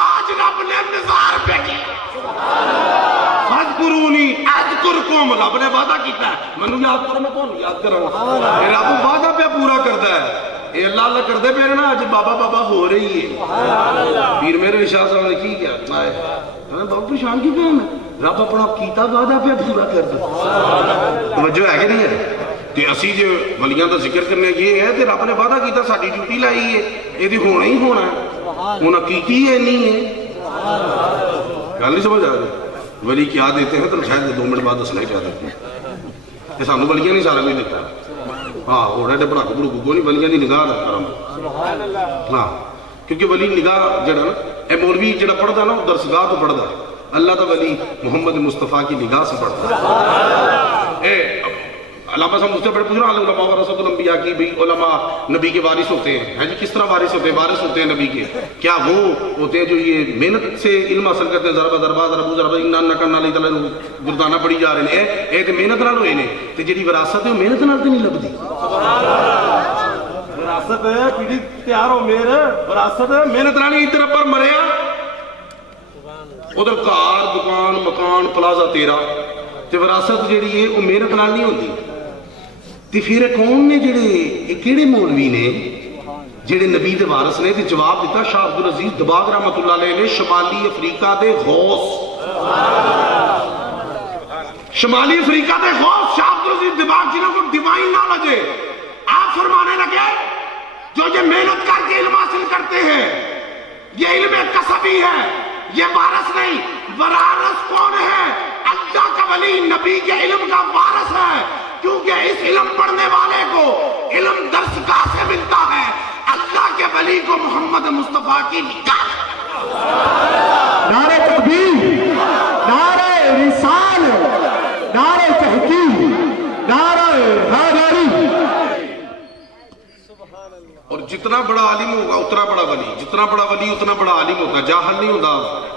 آج رب نے نظار پہ کیا فَاذْكُرُونِي أَذْكُرْكُمْ رب نے وعدہ کیتا ہے منو یاد کرو میں کون یاد کر رہا ہوں رب وعدہ پہ پورا کرتا ہے اے اللہ اللہ کر دے پہ نا آج بابا بابا ہو رہی ہے پیر مہر علی شاہ صاحب نے کی کیا بابا پریشان کی کہنا رب اپنا کیتا وعدہ پہ پورا کرتا توجہ ہے کہ نہیں ہے تے اسی جو ولیاں دا ذکر کرنے یہ ہے تے رب نے وعدہ کیتا ساڈی ڈیوٹی لائی ہے یہ دی ہونا ہی ہونا ہے ہونا کی ہے نہیں ہے گل نہیں سمجھ آ رہی ولی کیا دیتے ہیں تو شاید 2 منٹ بعد دسنا ہی کیا دیتے ہیں یہ سانو ولیاں نہیں سارا کچھ دیتا ہاں ہونا تے پڑھا کو نہیں ولیاں دی نگاہ دا کرم ہاں کیونکہ ولی نگاہ جڑا نا اے مولوی جڑا پڑھدا نا درسگاہ تو پڑھدا اللہ دا ولی محمد مصطفیٰ کی نگاہ سے پڑھتا اے علامہ صاحب مجھ سے بڑے پوچھ رہا علماء ورثۃ الانبیاء کی بھی علماء نبی کے وارث ہوتے ہیں جی کس طرح وارث ہوتے ہیں نبی کے کیا وہ ہوتے ہیں جو یہ محنت سے علم حاصل کرتے ہیں ضربہ گردانہ پڑھی جا رہے ہیں اے تے محنت نال ہوئے نے تے جڑی وراثت ہے وہ محنت نال تے نہیں لبدی وراثت ہے پیڑھی تیار ہو میرے وراثت ہے محنت نال ادھر پر مریا ادھر کار دکان مکان پلازا تیرا تے وراثت جڑی ہے وہ محنت نال نہیں ہوندی تے پھر کون نے جڑے کیڑے مولوی نے جڑے نبی دے وارث نے تے جواب دیتا شاہ عبدالعزیز دباغ رحمۃ اللہ علیہ نے شمالی افریقہ دے غوث شمالی افریقہ دے غوث شاہ عبدالعزیز دباغ جنہوں کو ڈیوائن نہ لگے آپ فرمانے لگے جو یہ محنت کر کے علم حاصل کرتے ہیں یہ علم کسبی ہے یہ وارث نہیں وارث کون ہے اللہ کا ولی نبی کے علم کا وارث ہے کیونکہ اس علم پڑھنے والے کو علم درسگاہ سے ملتا ہے اللہ کے ولی کو محمد مصطفیٰ کی نگاہ نعرہ تکبیر نعرہ رسالہ نعرہ تحقیق نعرہ حیدری اور جتنا بڑا عالم ہوگا اتنا بڑا ولی جتنا بڑا ولی اتنا بڑا عالم ہوگا جاہل نہیں ہوتا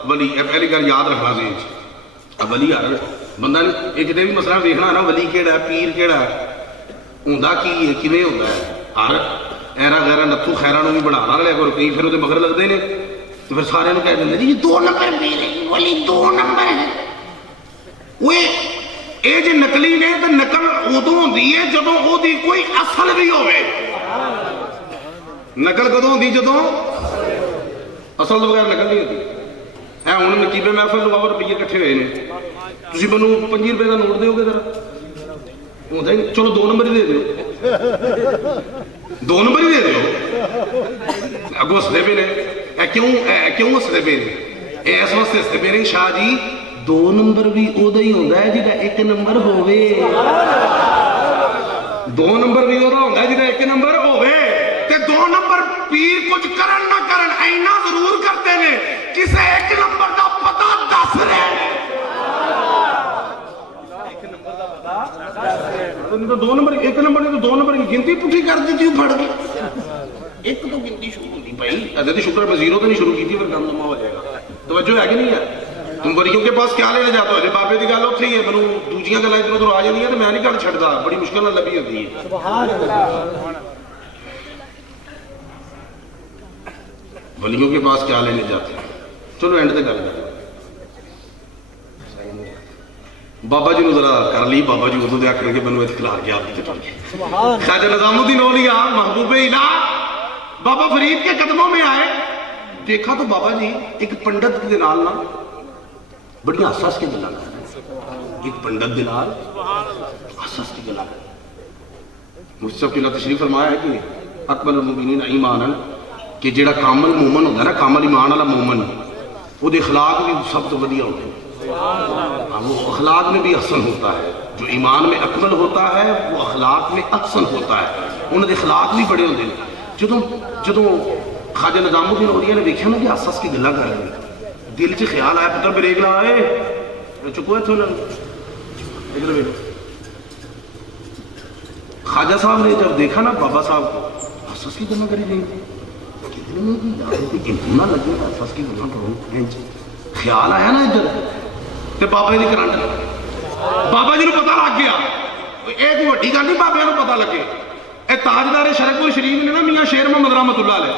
ولی پہلی گل یاد رکھنا سی ولی یار بندہ یہ جتنے بھی مسئلہ دیکھنا نا ولی کیڑا ہے پیر کیڑا ہے ہوندا کی ہے کیویں ہوندا ہے ہر ایرا غیرا نتھو خیرا نو بھی بڑھانا رہے کرو کئی پھر وہ مگر لگتے ہیں تو پھر سارے کہہ دیں جی 2 نمبر پیر ہے ولی 2 نمبر ہے وہ یہ جو نقلی نے تو نقل ادو ہوتی ہے جدو وہ کوئی اصل بھی ہوئے نقل کدو ہوتی جدو اصل تو بغیر نقل نہیں ہوتی ہے ہوں نقیبے محفل لوگ روپیے کٹھے ہوئے ہیں تھی مینو 5 روپے کا نوٹ دو گے ذرا ہوتا ہی چلو 2 نمبر ہی دے دو 2 نمبر ہی دے دو اگو ہستے پہ نے کیوں ہستے پہ نے اس واسطے ہستے پہ نے شاہ جی 2 نمبر بھی ادو ہی ہوتا ہے جہاں 1 نمبر ہوئے 2 نمبر بھی ادو ہوتا ہے جہاں 1 نمبر ہوئے تے 2 نمبر پیر کچھ کرن نہ کرن اینا ضرور کرتے نے کسے 1 نمبر دا پتہ دس رہے ہیں 1 نمبر دا پتہ 2 نمبر 1 نمبر نے تو 2 نمبر کی گنتی پٹھی کر دی تھی پھڑ گئی ایک تو گنتی شروع ہوتی بھائی حضرت شکر میں 0 تو نہیں شروع کی تھی پھر کام دما ہو جائے گا توجہ ہے کہ نہیں ہے تم ولیوں کے پاس کیا لینے جاتا ہو جی بابے کی گل اتنے ہی ہے میں دوسریاں گلیں ادھر ادھر آ جاتی ہیں تو میں نہیں گل چھڑتا بڑی مشکل نال لبھی ہوتی ہے ولیوں کے پاس کیا لینے جاتے ہیں چلو اینڈ تے گل کر بابا جی ذرا کر لی بابا جی ادو دیا کر کے مینوں اختیار کیا خواجہ نظام الدین اولیاء محبوب الہ بابا فرید کے قدموں میں آئے. دیکھا تو بابا جی ایک پنڈت کے نال نا بڑی حساس کے گلا کر ایک پنڈت کے نال حساس کی گلا کر. مفتی صاحب کی اللہ تشریف فرمایا ہے کہ اکمل المؤمنین ایمانا کہ جیڑا کامل مومن ہوتا ہے نا کامل ایمان والا مومن وہ دے اخلاق بھی سب تو ودیا ہوتے ہیں. وہ اخلاق میں بھی احسن ہوتا ہے. جو ایمان میں اکمل ہوتا ہے وہ اخلاق میں احسن ہوتا ہے. انہوں نے اخلاق بھی بڑے ہوتے ہیں. جدوں خواجہ نظام الدین اولیاء نے دیکھا نا کہ حساس کی گلا کر رہے ہیں دل سے خیال آیا پتر بریک لا آئے چکو ہے تھوڑا ادھر. خواجہ صاحب نے جب دیکھا نا بابا صاحب کو حساس کی گلا کری نہیں نہ لگے حساس کی گلا کرو خیال آیا نا ادھر تے بابا جی کرنٹ بابا جی نو پتہ لگ گیا یہ کوئی وڈی گل نہیں بابے نو پتہ لگے. اے تاجدار شرک پور شریف نے نا میاں شیر محمد رحمت اللہ علیہ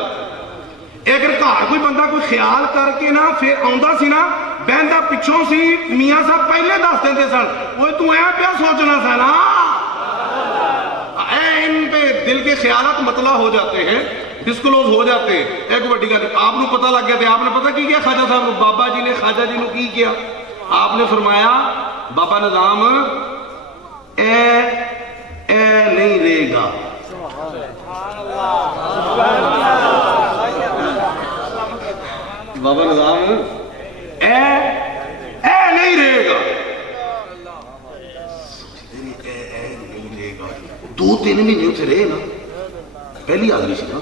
اگر گھر کوئی بندہ کوئی خیال کر کے نا پھر آندا سی نا بہندا پچھوں سی میاں صاحب پہلے دس دیندے سن اوے تو اے پیا سوچنا سا نا ان پہ دل کے خیالات مطلع ہو جاتے ہیں ڈسکلوز ہو جاتے ہیں. ایک وڈی گل آپ کو پتہ لگ گیا تھا آپ نے پتہ کی کیا خواجہ صاحب کو بابا جی نے خواجہ جی نے کی کیا آپ نے فرمایا بابا نظام اے نہیں رہے گا. بابا نظام اے نہیں رہے گا. دو تین مہینے اتنے رہے نا پہلی آدمی سی نا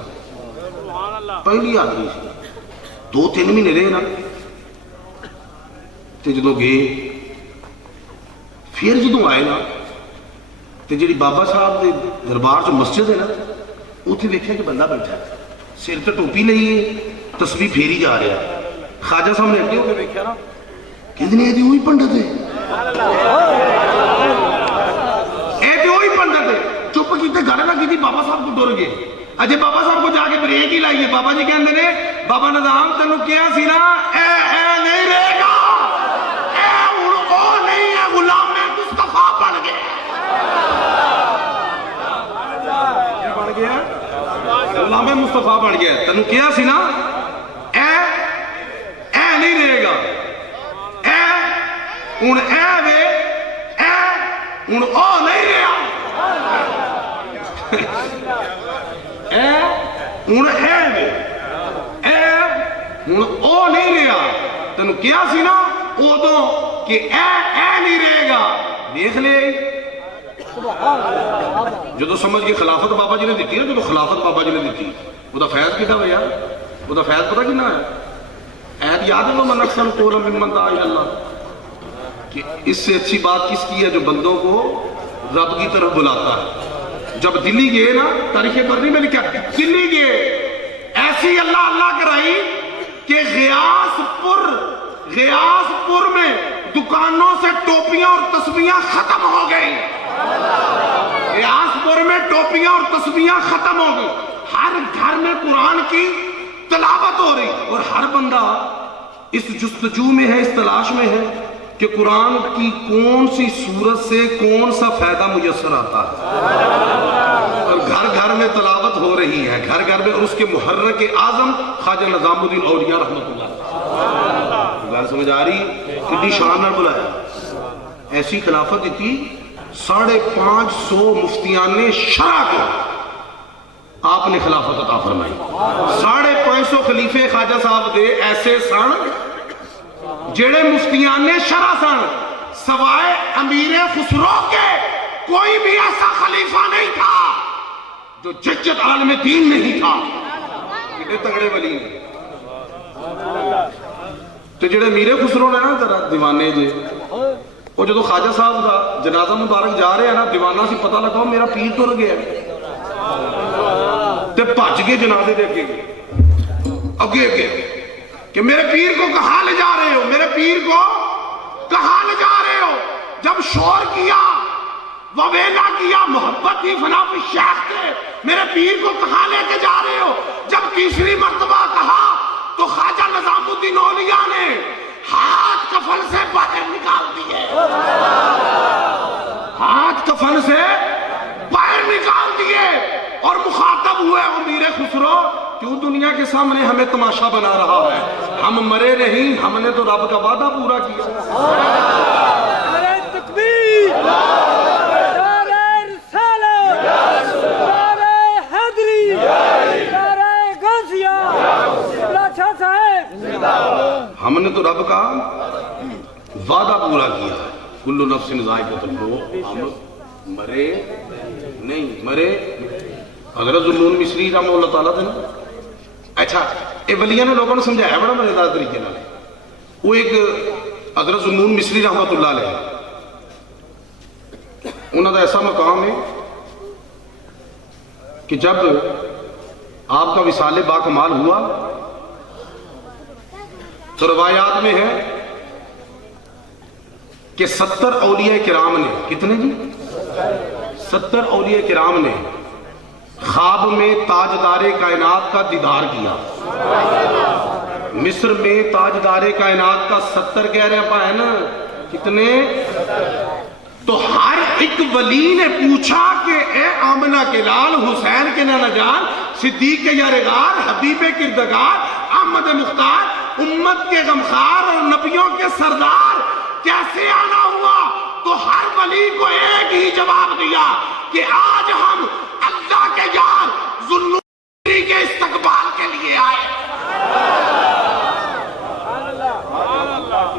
پہلی آدمی سی دو تین مہینے رہے نا تے جدوں گئے پھر جدوں آئے نا تے جڑی بابا صاحب دے دربار چ مسجد ہے نا اتنے دیکھا کہ بندہ بیٹھا ہے سر تے ٹوپی لئیے تسبیح پھیری جا رہا. خواجہ صاحب نے اگے ہو کے دیکھا نا کتنے یہ وہی پنڈت ہے یہ وہی پنڈت ہے. چپ کیتے گل نہ کی بابا صاحب کو ڈر گئے. اجے بابا صاحب کو جا کے بریک ہی لائیے بابا جی کہندے نے بابا نظام تینوں کیا سی نا اے نہیں رہے گا اے ہن او نہیں ہے غلام مصطفیٰ بن گیا بن گیا غلام مصطفیٰ بن گیا. تینوں کیا سی نا اے نہیں رہے گا اے ہن اے وے اے ہن او نہیں رہا ہوں او نہیں رہا. تینوں کیا سی نا ادو کہ اے نہیں رہے گا. دیکھ لے جدو سمجھ کے خلافت بابا جی نے دیتی نا جدو خلافت بابا جی نے دیتی وہ فیض کتنا ہوا یار وہ فیض پتا کتنا ہے عہد یاد ہے من احسن قولا ممن دعا الی اللہ کہ اس سے اچھی بات کس کی ہے جو بندوں کو رب کی طرف بلاتا ہے. جب دلی گئے نا تاریخ برنی میں لکھا دلی گئے ایسی اللہ اللہ کرائی کہ غیاث پور میں دکانوں سے ٹوپیاں اور تسبیحاں ختم ہو گئی. غیاث پور میں ٹوپیاں اور تسبیحاں ختم ہو گئی. ہر گھر میں قرآن کی تلاوت ہو رہی اور ہر بندہ اس جستجو میں ہے اس تلاش میں ہے کہ قرآن کی کون سی صورت سے کون سا فائدہ میسر آتا ہے. اور گھر گھر میں تلاوت ہو رہی ہے گھر گھر میں. اور اس کے محرک اعظم خواجہ نظام الدین اولیاء رحمت اللہ گھر سمجھ آ رہی کتنی شان نہ بلایا. ایسی خلافت دیتی 550 مفتیان شرع کو آپ نے خلافت عطا فرمائی. 550 خلیفے خواجہ صاحب دے ایسے سن جڑے مفتیان شرع سن. سوائے امیر خسرو کے کوئی بھی ایسا خلیفہ نہیں تھا جو ججت عالم دین نہیں تھا. کتنے تگڑے ولی ہیں. تو جڑے امیر خسرو نے نا ذرا دیوانے جے وہ جدو خواجہ صاحب کا جنازہ مبارک جا رہے ہیں نا دیوانہ سے پتہ لگا میرا پیر ٹر گیا تے بھج کے جنازے دے اگے کہ میرے پیر کو کہاں لے جا رہے ہو میرے پیر کو کہاں لے جا رہے ہو. جب شور کیا وویلا کیا محبت ہی فنا پہ شیخ تھے میرے پیر کو کہاں لے کے جا رہے ہو. جب تیسری مرتبہ کہا تو خواجہ نظام الدین اولیاء نے خسرو کیوں دنیا کے سامنے ہمیں تماشا بنا رہا ہے؟ ہم مرے نہیں، ہم نے تو رب کا وعدہ پورا کیا۔ نعرہ تکبیر، نعرہ رسالت، نعرہ حیدری، نعرہ غوثیہ، لاچھا صاحب، ہم نے تو رب کا وعدہ پورا کیا ہے۔ کل نفس ذائقۃ الموت، ہم مرے نہیں، مرے حضرت ذوالنون مصری رحمہ اللہ تعالیٰ تھے نا۔ اچھا یہ ولیاں نے لوگوں نے سمجھایا بڑا مزیدار طریقے نال۔ وہ ایک حضرت ذوالنون مصری رحمۃ اللہ علیہ، انہوں کا ایسا مقام ہے کہ جب آپ کا وصال با کمال ہوا تو روایات میں ہے کہ 70 اولیاء کرام نے، کتنے جی؟ 70 اولیاء کرام نے خواب میں تاجدار کائنات کا دیدار کیا۔ مصر میں تاجدار کائنات کا 70 کہہ رہے ہیں نا، کتنے؟ تو ہر ایک ولی نے پوچھا کہ اے آمنہ کے لال، حسین کے نانا جان، صدیق کے یارغار، حبیب کردگار، احمد مختار، امت کے غمخوار اور نبیوں کے سردار، کیسے آنا ہوا؟ تو ہر ولی کو ایک ہی جواب دیا کہ آج ہم اللہ کے یار ذوالنون مصری کے استقبال کے لیے آئے۔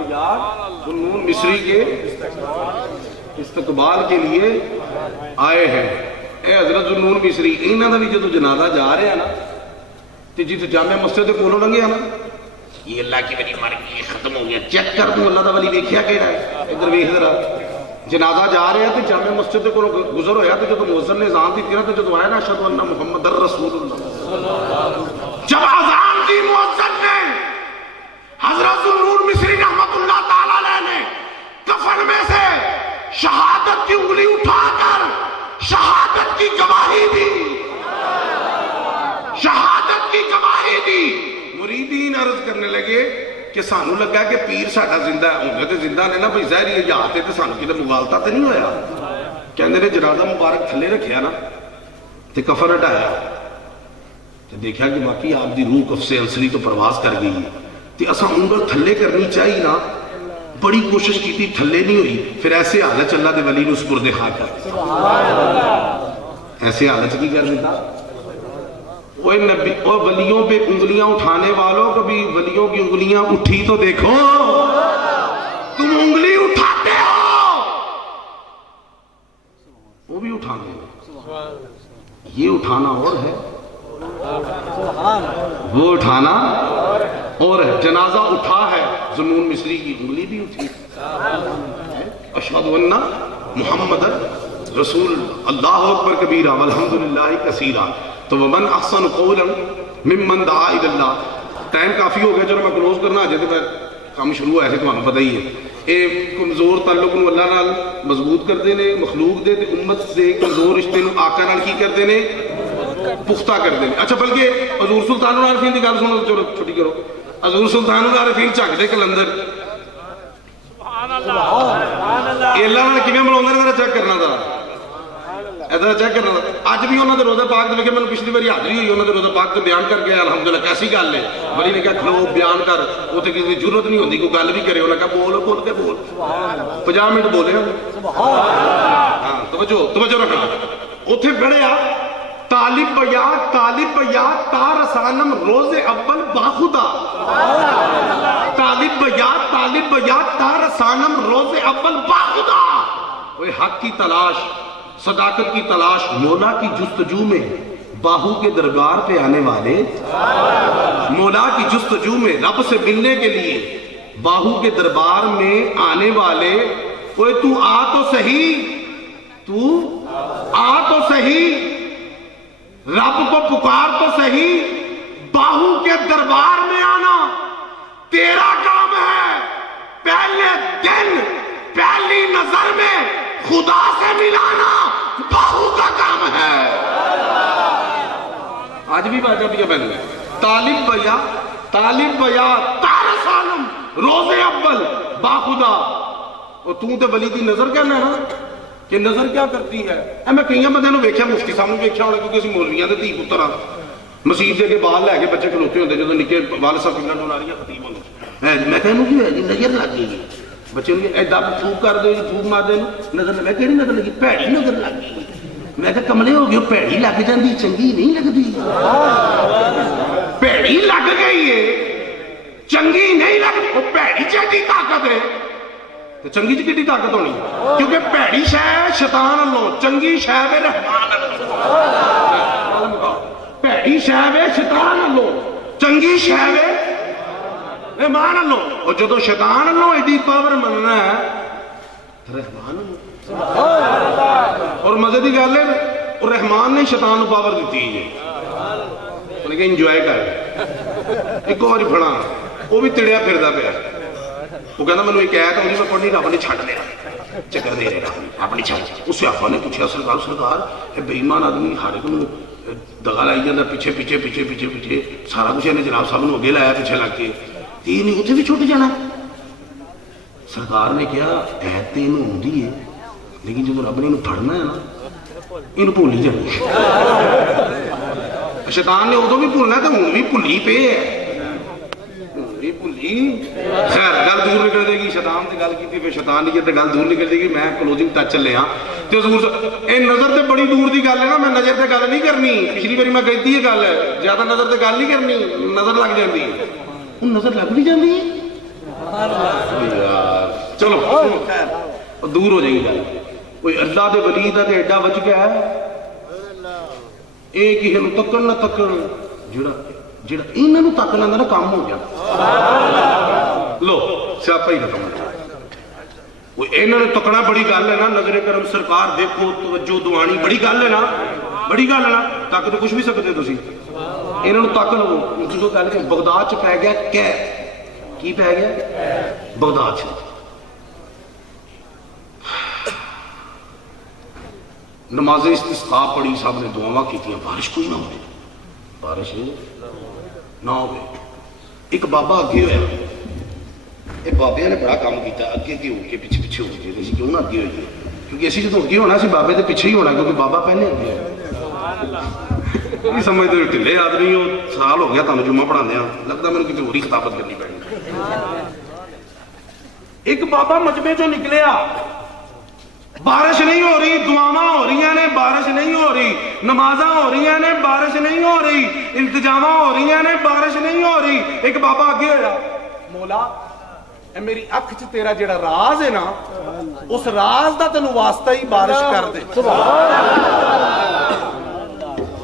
ذوالنون مصری کے استقبال کے لیے آئے ہیں۔ اے حضرت ذوالنون مصری، انہاں دا بھی جدو جنازہ جا رہے ہیں نا تے جتھے جامع مسجد دے کولوں لنگے ہیں نا، یہ اللہ کی ولی مر گئی، ختم ہو گیا، چیک کر دوں اللہ دا ولی ویکھیا کہ رہا ہے، ادھر ویکھ ذرا۔ جنازہ جا رہے ہیں تو جامع مسجد دے کولوں گزر ہویا تو جدو مؤذن نے اذان دی نا، تو جدو آیا نا اشہد ان محمد رسول اللہ، جب اذان دی مؤذن نے، حضرت ذوالنون مصری رحمت اللہ تعالی علیہ نے کفن میں سے شہادت کی انگلی اٹھا کر شہادت کی گواہی دی، شہادت کی گواہی دی۔ مریدین عرض کرنے لگے کہ سانو لگا کہ پیر ساڈا زندہ ہے، ہوں گے تو زندہ نے نا، بھئی ظاہر یہ یاد ہے تو سانو کدھر مغالطہ تو نہیں ہویا۔ کہندے نے جنازہ مبارک تھلے رکھیا نا تے کفن ہٹایا تے دیکھا کہ باقی آپ دی روح کف سے انسری تو پرواز کر گئی تے اساں انگل تھلے کرنی چاہیے نا، بڑی کوشش کی تھی، تھلے نہیں ہوئی۔ پھر ایسے حالت اللہ دے ولی نو سپرد خاک کر، ایسے حالت کی کر دیتا۔ اوے نبی، اوے ولیوں پہ انگلیاں اٹھانے والوں، کبھی ولیوں کی انگلیاں اٹھی تو دیکھو، تم انگلی اٹھاتے ہو وہ بھی اٹھانے ہیں، یہ اٹھانا اور ہے، وہ اٹھانا اور ہے۔ جنازہ اٹھا ہے، ذوالنون مصری کی انگلی بھی اٹھی، اشہد ان محمد رسول اللہ اکبر کبیرہ والحمدللہ کثیرہ۔ تو ومن احسن قولا ممن دعا الی اللہ۔ ٹائم کافی ہو گیا، چلو میں کلوز کرنا آجے تو میں کام شروع ہے، ایسے تو ہمیں پتہ ہی ہے۔ اے کمزور تعلق نو اللہ نال مضبوط کر دینے، مخلوق دے تے امت سے کمزور رشتے نو آقا نال کی کر دینے، پختہ کر دینے۔ اچھا بلکہ حضور سلطان العارفین دی گل سنو، چلو چھٹی کرو۔ حضور سلطان العارفین چک دے کلندر، اے اللہ نال کیویں ملاوندے نے، ذرا چیک کرنا، ذرا ادھر چیک کرنا۔ اج بھی انہوں نے روزہ پاک دے میں پچھلی باری حاضری ہوئی، انہوں نے روزہ پاک تو بیان کر گیا، الحمدللہ کیسی گل ہے۔ ولی نے کہا کھلو بیان کر، وہ تو کسی ضرورت نہیں ہوتی کوئی گل بھی کرے، انہوں نے کہا بول بول کے بول، 50 منٹ بولے۔ ہاں توجہ رکھنا، اتنے بڑھیا طالب یا تا رسانم روز اول باخدا، طالب یا تا رسانم روز اول باخدا۔ وہ حق کی تلاش، صداقت کی تلاش، مولا کی جستجو میں باہو کے دربار پہ آنے والے، مولا کی جستجو میں رب سے ملنے کے لیے باہو کے دربار میں آنے والے، اوے تو آ تو صحیح، تو آ تو صحیح، رب کو پکار تو صحیح، باہو کے دربار میں آنا تیرا کام ہے۔ پہلے دن پہلی نظر میں خدا سے ملانا باہو کا کام ہے۔ آج بھی باجا بھی بہن ہے، طالب بیا تارس عالم روز اول باخدا۔ اور تو تے ولی دی نظر کہنا ہے نا کہ نظر کیا کرتی ہے؟ اے میں کئی بندے نو ویکھیا، مفتی صاحب نو ویکھیا ہونا، کیونکہ اسی مولویاں دے دھی پتر ہاں، مسیح کے اگے بال لے کے بچے کھلوتے ہوتے جب نکے والد صاحب فکر ڈولا رہی ہے خطیب ہونے میں کہوں کی ہے جی نظر لگ گئی بچے ایڈا پھوک کر دے پھوک مار دے نظر میں کہڑی نظر لگی بھڑی نظر لگ گئی میں کہ کملے ہو گئے بھڑی لگ جاتی چنگی نہیں لگتی بھڑی لگ گئی ہے چنگی نہیں لگتی وہ بھڑی چنگی طاقت ہے تو چنگی چ کی طاقت ہونی کیونکہ بھڑی شہ شیطان لو چنگی شہ ہے رحمان بھڑی شہ ہے شیطان لو چنگی شہ ہے رحمان لو اور جدو شیطان لو ایڈی پاور مننا ہے رحمان لو اور مزے کی گل ہے رحمان نے شیطان کو پاور دیتی ہے انہیں کہ انجوائے کر ایک بار پڑھا وہ بھی تڑیا پھردا پیا وہ کہنا مجھے ایک ایت ہوگی میں پڑھنی رب نے چھڈ لیا چکر دے رہے رب نے چھڈ اس آپا نے پوچھا سرکار بے ایمان آدمی ہر ایک دگا لائی جاتا پیچھے پیچھے پیچھے پیچھے پیچھے سارا کچھ انہیں جناب صاحب نے اگے لایا پیچھے لگ کے تین اتنے بھی چھٹ جانا سرکار نے کہا ایت تو یہ آتی ہے لیکن جب رب نے پڑھنا ہے نا یہ بھول ہی جانی شیطان نے ادو بھی بھولنا تو ہوں بھی بھلی پے ہے خیر گل دور نکل جائے گی شیطان سے گل کی پھر شیطان نہیں کی گل دور نکل جائے گی میں کلوزنگ ٹچ چلے ہاں تو حضور یہ نظر سے بڑی دور کی گل ہے نا میں نظر سے گل نہیں کرنی پچھلی باری میں کہتی ہے گل ہے زیادہ نظر سے گل نہیں کرنی نظر لگ جاتی نظر لگ بھی جاتی چلو دور ہو جائے گی گل کوئی اللہ دے ولی دا تے ایڈا بچ گیا ہے یہ کسی نو تکن نہ تکن جڑا انہاں نو تک لینا نا کام ہو گیا لو سیاپا ہی ختم وہ انہاں نے تکنا بڑی گل ہے نا نظر کرم سرکار دیکھو توجہ دوانی بڑی گل ہے نا تک تو کچھ بھی سکتے تسی انہاں نو تک لو جو گل کہ بغداد چ پی گیا کی پی گیا بغداد چ نماز استسقاء پڑھی سب نے دعاواں کیتیاں بارش کوئی نہ ہوئے بارش نہ ہوئے ایک بابا اگے ہویا یہ بابے نے بڑا کام کیتا اگے ہو کے پیچھے پیچھے ہو گئے اسی کیوں نہ اگے ہوئیے کیونکہ اسی جدو اگے ہونا سی بابے دے پیچھے ہی ہونا کیونکہ بابا پہلے اگے نہیں سمجھتے ٹھلے آدمی ہو سال ہو گیا تمہیں جمعہ پڑھا دیا لگتا میں نے کسی ہوری خطابت کرنی پڑی ایک بابا مجمع چو نکلیا بارش نہیں ہو رہی دعاواں ہو رہی ہیں بارش نہیں ہو رہی نمازاں ہو رہی ہیں بارش نہیں ہو رہی التجاواں ہو رہی ہیں بارش نہیں ہو رہی ایک بابا آگے ہویا مولا اے میری اکھ چ تیرا جڑا راز ہے نا اس راز دا تینوں واسطہ ہی بارش کر دے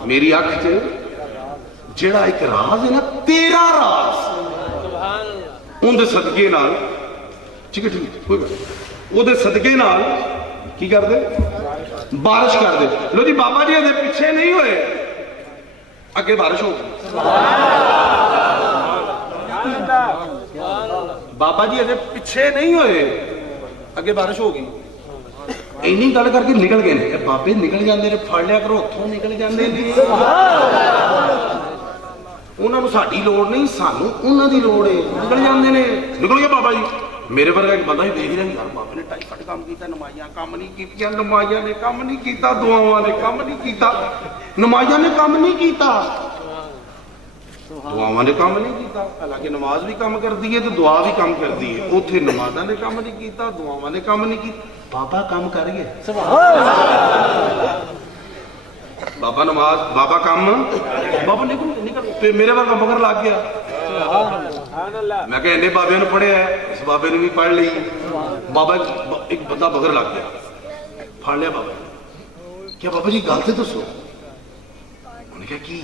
میری اکھ چ جڑا ایک راز ہے نا تیرا راز ان دے صدقے نال ٹھیک ہے کوئی بات وہ دے صدقے نال کی کر دے بارش کر دے لو جی بابا جی دے پیچھے نہیں ہوئے اگے بارش ہو گئی بابا جی دے پیچھے نہیں ہوئے اگے بارش ہو گئی اینی گل کر کے نکل گئے بابے نکل جاندے نے پھڑ لیا کرو اتھوں نکل جاندے نے انہاں نوں ساڈی لوڑ نہیں سانوں انہاں دی لوڑ ہے نکل جاندے نے نکل گئے بابا جی میرے ورگا ایک بندہ ہی دیکھ رہا یار بابے نے ٹائیفائڈ کام کیتا نمائیاں کام نہیں کیتیاں نمائیاں نے کام نہیں کیتا دعاواں نے کام نہیں کیتا نمائیاں نے کام نہیں کیتا دعاواں نے کام نہیں کیتا حالانکہ نماز بھی کام کرتی ہے تو دعا بھی کام کرتی ہے اوتھے نمازاں نے کام نہیں کیتا دعاواں نے کام نہیں کیتا بابا کام کر گئے بابا نماز بابا کام بابا نکل میرے ورگا مگر لگ گیا میں کہ انے بابے نے پڑھے ہے اس بابے نے بھی پڑھ لی بابا ایک بندہ بغیر لگ گیا پھاڑ لیا بابا کیا بابا جی گل تے دسو انہوں نے کہا کی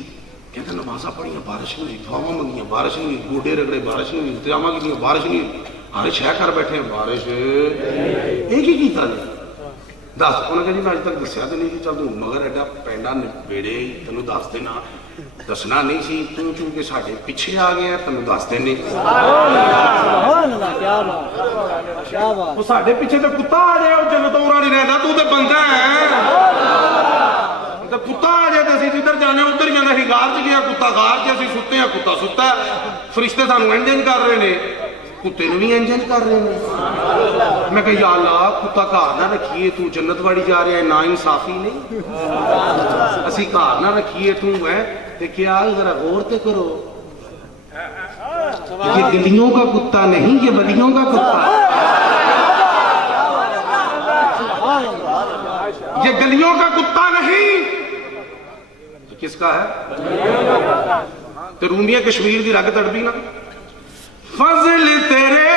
کہتے نمازاں پڑھیاں بارش نہیں ہوئی دعاواں منگیاں بارش نہیں ہوئی گوڈے رگڑے بارش نہیں ہوئی انتظاماں کی بارش نہیں ہوئی ہر شہ کر بیٹھے ہیں بارش ایک ہی کیتا جی دس انہوں نے کہا جی میں اج تک دسیا تو نہیں کہ چل تم مگر ایڈا پینڈا نبیڑے تینوں دس دینا دسنا نہیں سی تو چونکہ ساڈے پیچھے آ گیا تینوں دس دینے وہ ساڈے پیچھے تو کتا آ جائے وہ جنت اورا نہیں رہتا تو تے بندہ ہے تو کتا آ جائے تو اسی جدھر جانے ادھر جانا اسی غار چ گیا کتا غار چ اسی ستے ہیں کتا ستا ہے فرشتے سانوں انجن کر رہے ہیں کتے نو بھی انجن کر رہے ہیں میں کہ یا اللہ کتا گھر نہ رکھیے تو جنت واڑی جا رہا ہے نا انصافی نہیں اسی گھر نہ رکھیے تو ہے کیا ذرا غور تو کرو، یہ گلیوں کا کتا نہیں، یہ ولیوں کا کتا ہے۔ یہ گلیوں کا کتا نہیں، یہ کس کا ہے؟ تو رومیہ کشمیر دی رگ تڑپی نا، فضل تیرے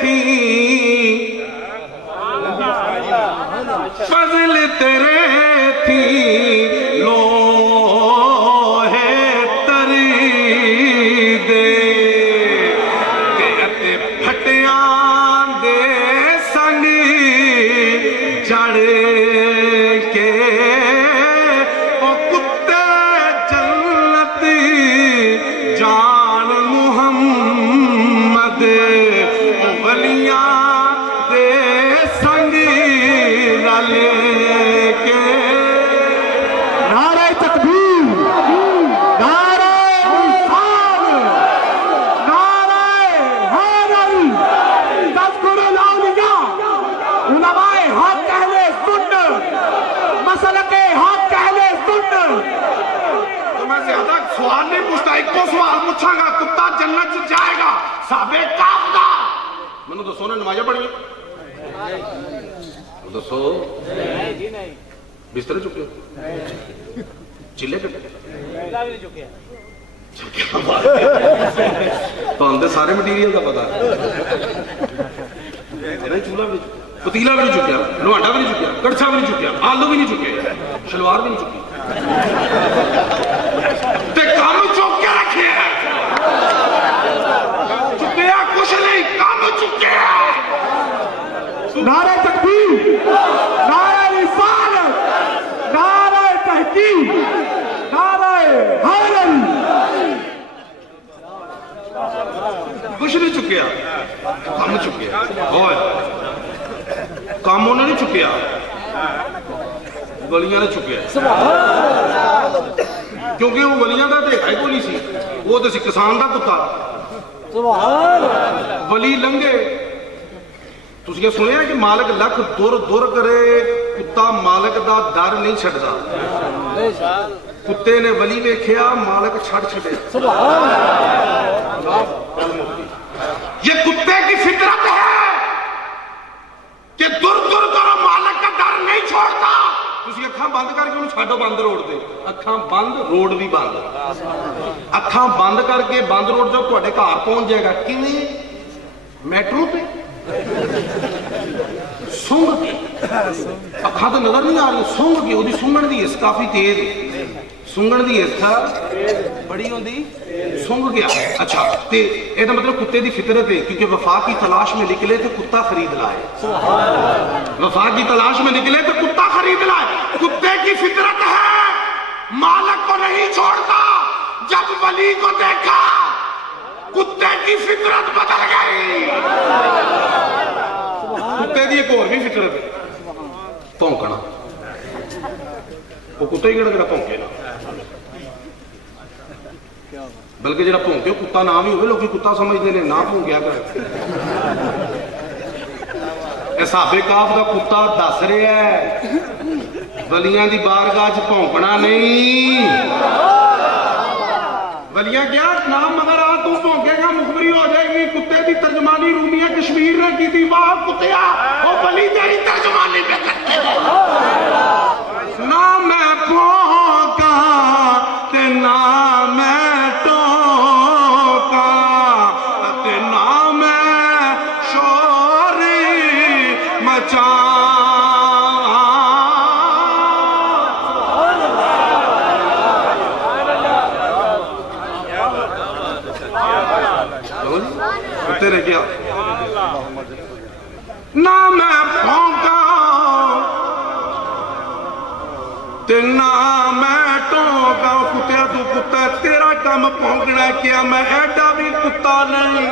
تھی، فضل تیرے تھی لوہے تری دے کہ پھٹیاں دے سنگ جڑ کے او کتے جنت جان محمد او ولیاں دے سنگ رل کے۔ نعرہ تکبیر، نعرہ رسالت، نعرہ حیدری، تذکر الاولیاء، علماء حق اہل سنت، مسلک حق اہل سنت۔ تو میں زیادہ سوال نہیں پوچھتا، ایک کو سوال پوچھاں گا، کتا جنت سے جائے گا صحابہ کاف دا؟ میں نے دسو نے نمازیں پڑھی دسو، بسترے چکے چلے کٹے تو اندر سارے مٹیریل کا پتا ہے، چولہا بھی پتیلا بھی نہیں چکیا، لوہانڈا بھی نہیں چکیا، کڑچھا بھی نہیں چکیا، آلو بھی نہیں چکے، شلوار بھی نہیں چکی، تے کام چوک کے رکھے ہیں، چکیا کچھ نہیں، کام چکے ہیں۔ نعرہ تکبیر، نعرہ رسالت، نعرہ تحقیق، نعرہ حیدری۔ کچھ نہیں چکیا، کام چکیا، ہوئے کام انہوں نے چکیا، ولیاں نے چکیا، کیونکہ وہ ولیاں دا دیکھا ہی کو نہیں سی، وہ تو سی کسان دا کتا، ولی لنگے۔ تو یہ سنے ہیں کہ مالک لکھ دور دور کرے، کتا مالک دا در نہیں چھڑ دا، کتے نے ولی ویکھیا مالک چھڑ چھڑے۔ یہ کتے کی فطرت ہے کہ دور دور کرو مالک کا در نہیں چھوڑتا۔ تسی اکھاں بند کر کے انہوں چھاڑو بند روڑ دے، اکھاں بند روڑ بھی بند، اکھاں بند کر کے بند روڑ جو تو اڈے کار پہنچ جائے گا، کیویں میٹرو پہ سونگ کے اکھاں تو نظر نہیں آ رہی، سونگ کے وہ سونگن دی اس کافی تیز، سونگن دی اس تھا بڑی ہوں دی سونگ گیا۔ اچھا تے یہ مطلب کتے دی فطرت ہے، کیونکہ وفا کی تلاش میں نکلے تو کتا خرید لائے، وفا کی تلاش میں نکلے تو کتا خرید لائے۔ کتے کی فطرت ہے مالک کو نہیں چھوڑتا، جب ولی کو دیکھا کتے کی فطرت بدل گئی۔ کتے دی ایک اور بھی فطرت ہے، پونکنا، وہ کتے ہی کڑا پونکے نا، بلکہ جڑا پونکے کتا نہ بھی ہوئے، لوگ کتا سمجھتے ہیں نہ پونکیا کر۔ صحابہ کاف دا کتا دس رہے ہے ولیاں دی بارگاہ چ پونکنا نہیں، ولیاں کیا نام مگر آ تو پونکے گا مخبری ہو جائے گی۔ کتے دی ترجمانی رومیہ کشمیر نے کی تھی، واہ کتیا وہ ولی تیری ترجمانی پہ کرتے نہ میں پونکا تے نہ میں ٹوکا تے نہ میں شور مچا۔ تیرے کیا نہ میں پھونکا تے نہ میں ٹوکا، کتیا تو کتا تیرا کام پھونکنا کیا، میں ایڈا بھی کتا نہیں۔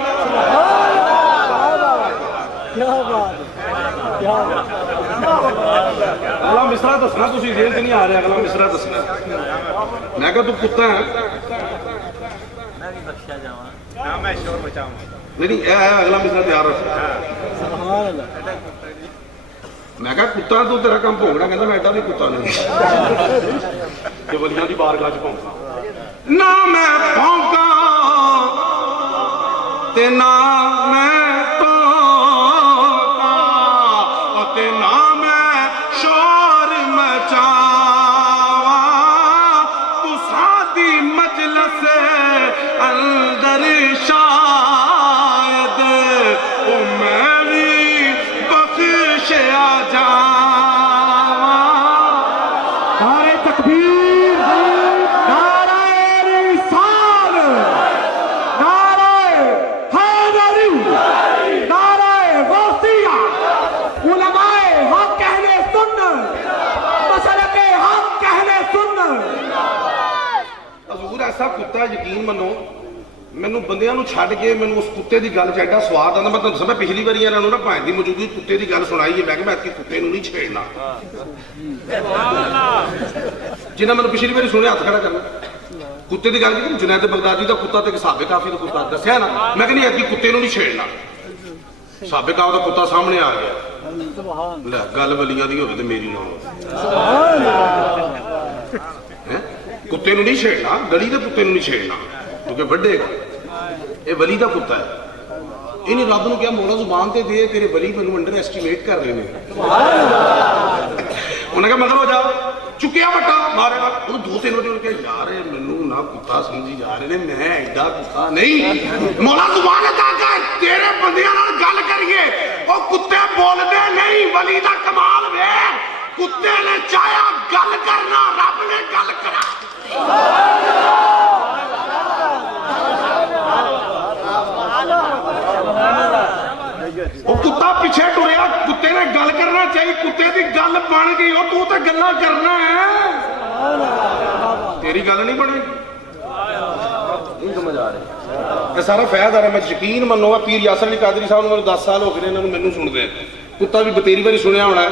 اگلا مصرع دسنا، تسی ذہن سے نہیں آ رہے، اگلا مصرع دسنا۔ میں کہا تو کتا ہے، نہیں اگلا مصرع تیار رکھ۔ میں کہا کتا تو تیرا کام پھونکنا، کہتا میں ایڈا بھی کتا نہیں کہ ولیاں دی بارگاہ چ پھونکنا۔ نہ میں پھونکا تے نہ میں توکا تے نہ میں شور مچاوا تو سادی مجلس اندر شاید او میں بھی بخش آ جاوا نعرہ تکبیر نعرہ رسالت نعرہ حیدری نعرہ غوثیہ علماء حق اہل سنت مسلک حق اہل سنت حضور ایسا کتا یقین منو ਮੈਨੂੰ ਬੰਦਿਆਂ ਨੂੰ ਛੱਡ ਕੇ ਮੈਨੂੰ ਉਸ ਕੁੱਤੇ ਦੀ ਗੱਲ 'ਚ ਐਡਾ ਸਵਾਦ ਆਉਂਦਾ। ਮੈਂ ਤੁਹਾਨੂੰ ਦੱਸਾਂ ਪਿਛਲੀ ਵਾਰੀ ਇਹਨਾਂ ਨੂੰ ਨਾ ਭਾਂ ਦੀ ਮੌਜੂਦਗੀ ਕੁੱਤੇ ਦੀ ਗੱਲ ਸੁਣਾਈ ਹੈ। ਮੈਂ ਕਿਹਾ ਮੈਂ ਇਸ ਕੁੱਤੇ ਨੂੰ ਨਹੀਂ ਛੇੜਨਾ। ਜਿਨ੍ਹਾਂ ਮੈਨੂੰ ਪਿਛਲੀ ਵਾਰੀ ਸੁਣਿਆ ਹੱਥ ਖੜਾ ਕਰਨਾ। ਕੁੱਤੇ ਦੀ ਗੱਲ ਕੀਤੀ ਜੁਨੈਦ ਬਗਦਾਦੀ ਦਾ ਕੁੱਤਾ ਤੇ ਸਾਬੇ ਕਾਫੀ ਦਾ ਕੁੱਤਾ ਦੱਸਿਆ ਨਾ। ਮੈਂ ਕਹਿੰਦੀ ਐਤਕੀ ਕੁੱਤੇ ਨੂੰ ਨਹੀਂ ਛੇੜਨਾ। ਸਾਬੇ ਕਾਫੀ ਦਾ ਕੁੱਤਾ ਸਾਹਮਣੇ ਆ ਗਿਆ। ਲੈ ਗੱਲ ਵਲੀਆਂ ਦੀ ਹੋਵੇ ਤੇ ਮੇਰੀ ਨਾ ਹੋਵੇ। ਕੁੱਤੇ ਨੂੰ ਨਹੀਂ ਛੇੜਨਾ, ਗਲੀ ਦੇ ਕੁੱਤੇ ਨੂੰ ਨਹੀਂ ਛੇੜਨਾ ਕਿਉਂਕਿ ਵੱਢੇਗਾ। ਇਹ ਵਲੀ ਦਾ ਕੁੱਤਾ ਹੈ। ਇਹਨੇ ਰੱਬ ਨੂੰ ਕਿਹਾ ਮੌਲਾ ਜ਼ੁਬਾਨ ਤੇ ਦੇ, ਤੇਰੇ ਵਲੀ ਮੈਨੂੰ ਅੰਡਰ ਐਸਟੀਮੇਟ ਕਰ ਰਹੇ ਨੇ। ਉਹਨੇ ਕਿਹਾ ਮਗਰ ਹੋ ਜਾ, ਚੁੱਕਿਆ ਵੱਟਾ ਮਾਰੇਗਾ। ਉਹਨੂੰ 2-3 ਵਜੇ ਉਹਨੇ ਕਿਹਾ ਯਾਰ ਇਹ ਮੈਨੂੰ ਨਾ ਕੁੱਤਾ ਸਮਝੀ ਜਾ ਰਹੇ ਨੇ, ਮੈਂ ਐਡਾ ਕੁੱਤਾ ਨਹੀਂ। ਮੌਲਾ ਜ਼ੁਬਾਨ ਤੇ ਕਰ, ਤੇਰੇ ਬੰਦਿਆਂ ਨਾਲ ਗੱਲ ਕਰੀਏ। ਉਹ ਕੁੱਤੇ ਬੋਲਦੇ ਨਹੀਂ, ਵਲੀ ਦਾ ਕਮਾਲ ਵੇਖ। ਕੁੱਤੇ ਨੇ ਚਾਹਿਆ ਗੱਲ ਕਰਨਾ, ਰੱਬ ਨੇ ਗੱਲ ਕਰਾ। ਉਹ ਕੁੱਤਾ ਪਿੱਛੇ ਟੁਰਿਆ, ਕੁੱਤੇ ਨੇ ਗੱਲ ਕਰਨਾ ਚਾਹੀ, ਕੁੱਤੇ ਦੀ ਗੱਲ ਬਣ ਗਈ। ਉਹ ਤੂੰ ਤਾਂ ਗੱਲਾਂ ਕਰਨਾ ਹੈ, ਤੇਰੀ ਗੱਲ ਨਹੀਂ ਬਣੀ। ਨਹੀਂ ਸਮਝ ਆ ਰਹੀ। ਇਹ ਸਾਰਾ ਫੈਦ ਆ ਰਿਹਾ। ਮੈਂ ਯਕੀਨ ਮੰਨੋ ਪੀਰ ਯਾਸਰ ਅਲੀ ਕਾਦਰੀ ਸਾਹਿਬ ਨੂੰ 10 ਸਾਲ ਹੋ ਗਏ ਨੇ ਇਹਨਾਂ ਨੂੰ ਮੈਨੂੰ ਸੁਣਦੇ। ਕੁੱਤਾ ਵੀ ਬਤੇਰੀ ਵਾਰੀ ਸੁਣਿਆ ਹੋਣਾ।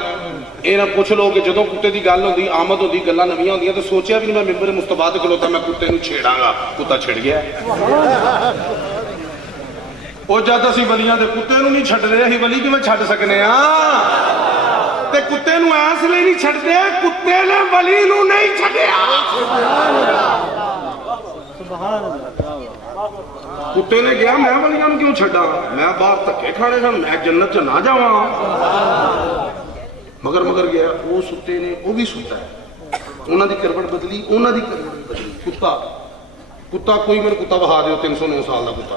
ਇਹ ਨਾ ਪੁੱਛ ਲੋ ਕਿ ਜਦੋਂ ਕੁੱਤੇ ਦੀ ਗੱਲ ਹੁੰਦੀ, ਆਮਦ ਹੁੰਦੀ, ਗੱਲਾਂ ਨਵੀਆਂ ਹੁੰਦੀਆਂ ਤਾਂ ਸੋਚਿਆ ਵੀ ਨਹੀਂ ਮੈਂ ਮੈਂਬਰ ਮੁਸਤਫਾ ਤੇ ਖਲੋਤਾ ਮੈਂ ਕੁੱਤੇ ਨੂੰ ਛੇੜਾਂਗਾ। ਕੁੱਤਾ ਛਿੜ ਗਿਆ। ਉਹ ਜਦ ਅਸੀਂ ਵਲੀਆਂ ਦੇ ਕੁੱਤੇ ਨੂੰ ਨਹੀਂ ਛੱਡਦੇ, ਅਸੀਂ ਵਲੀ ਕਿਵੇਂ ਛੱਡ ਸਕਨੇ ਆ? ਤੇ ਕੁੱਤੇ ਨੂੰ ਐਸ ਲਈ ਨਹੀਂ ਛੱਡਦੇ, ਕੁੱਤੇ ਨੇ ਵਲੀ ਨੂੰ ਨਹੀਂ ਛੱਡਿਆ। ਕੁੱਤੇ ਨੇ ਕਿਹਾ ਮੈਂ ਵਲੀਆਂ ਨੂੰ ਕਿਉਂ ਛੱਡਾਂ? ਮੈਂ ਬਾਹਰ ਧੱਕੇ ਖਾਣੇ ਸਨ, ਮੈਂ ਜੰਨਤ 'ਚ ਨਾ ਜਾਵਾਂ। ਮਗਰ ਗਿਆ। ਉਹ ਸੁੱਤੇ ਨੇ, ਉਹ ਵੀ ਸੁੱਤਾ ਹੈ। ਉਹਨਾਂ ਦੀ ਕਰਵਟ ਬਦਲੀ, ਉਹਨਾਂ ਦੀ ਕਰਵਟ ਬਦਲੀ। ਕੁੱਤਾ ਕੋਈ ਮੈਨੂੰ ਕੁੱਤਾ ਵਹਾ ਦਿਓ 309 ਸਾਲ ਦਾ ਕੁੱਤਾ।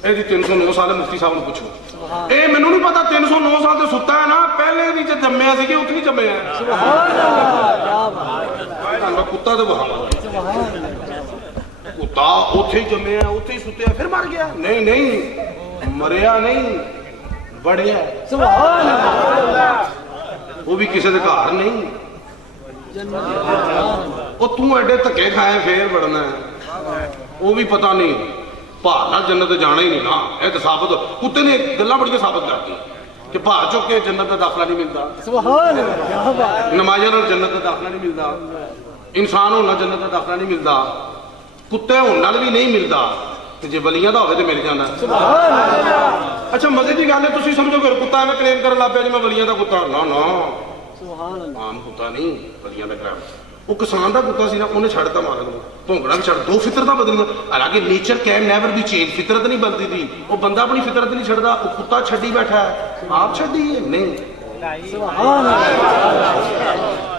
ਇਹਦੀ 309 ਸਾਲ ਮੁਫਤੀ ਸਾਹਿਬ ਨੂੰ ਪੁੱਛੋ। ਇਹ ਮੈਨੂੰ ਨਹੀਂ ਪਤਾ 309 ਸਾਲ ਤੇ ਸੁੱਤਾ ਹੈ ਨਾ, ਪਹਿਲੇ ਦੀ ਜੇ ਜੰਮਿਆ ਸੀ ਕਿ ਉੱਥੇ ਨਹੀਂ ਜੰਮਿਆ। ਕੁੱਤਾ ਤੇ ਬਹਾਵਾ ਕੁੱਤਾ ਉੱਥੇ ਹੀ ਜੰਮਿਆ, ਉੱਥੇ ਹੀ ਸੁੱਤਿਆ, ਫਿਰ ਮਰ ਗਿਆ। ਨਹੀਂ ਮਰਿਆ ਨਹੀਂ, ਵੜਿਆ। ਉਹ ਵੀ ਕਿਸੇ ਦੇ ਘਰ ਨਹੀਂ। ਉਹ ਤੂੰ ਐਡੇ ਧੱਕੇ ਖਾਏ ਫੇਰ ਵੜਨਾ, ਉਹ ਵੀ ਪਤਾ ਨਹੀਂ। ਭਾਰ ਨਾਲ ਜੰਨਤ ਜਾਣਾ ਹੀ ਨਹੀਂ ਨਾ। ਇਹ ਤਾਂ ਸਾਬਤ ਕੁੱਤੇ ਨੇ ਗੱਲਾਂ ਬੜੀਆਂ ਸਾਬਤ ਕਰਤੀ ਕਿ ਭਾਰ ਚੁੱਕ ਕੇ ਜੰਨਤ ਦਾ ਦਾਖਲਾ ਨਹੀਂ ਮਿਲਦਾ। ਨਮਾਜ਼ਾਂ ਨਾਲ ਜੰਨਤ ਦਾ ਦਾਖਲਾ ਨਹੀਂ ਮਿਲਦਾ। ਇਨਸਾਨ ਹੋਣ ਨਾਲ ਜੰਨਤ ਦਾ ਦਾਖਲਾ ਨਹੀਂ ਮਿਲਦਾ। ਕੁੱਤੇ ਹੋਣ ਨਾਲ ਵੀ ਨਹੀਂ ਮਿਲਦਾ। ਤੇ ਜੇ ਵਲੀਆਂ ਦਾ ਹੋਵੇ ਤੇ ਮਿਲ ਜਾਂਦਾ। ਅੱਛਾ ਮਜ਼ੇ ਦੀ ਗੱਲ ਹੈ, ਤੁਸੀਂ ਸਮਝੋ ਫਿਰ ਕੁੱਤਾ ਐਵੇਂ ਕਲੇਮ ਕਰਨ ਲੱਗ ਪਿਆ ਜੀ ਮੈਂ ਵਲੀਆਂ ਦਾ ਕੁੱਤਾ। ਨਾ ਆਮ ਕੁੱਤਾ ਨਹੀਂ, ਵਲੀਆਂ ਦਾ ਕਰਾਮ। ਉਹ ਕਿਸਾਨ ਦਾ ਕੁੱਤਾ ਸੀ ਨਾ, ਉਹਨੇ ਛੱਡਤਾ ਮਾਲਕ ਨੂੰ। ਭੌਂਕਣਾ ਵੀ ਛੱਡ, 2 ਫਿਤਰਤਾਂ ਬਦਲੀਆਂ। ਹਾਲਾਂਕਿ nature can never be change, ਫਿਤਰਤ ਨਹੀਂ ਬਦਲਦੀ ਥੀ। ਉਹ ਬੰਦਾ ਆਪਣੀ ਫਿਤਰਤ ਨਹੀਂ ਛੱਡਦਾ, ਉਹ ਕੁੱਤਾ ਛੱਡੀ ਬੈਠਾ ਹੈ। ਆਪ ਛੱਡੀ ਹੈ ਨਹੀਂ।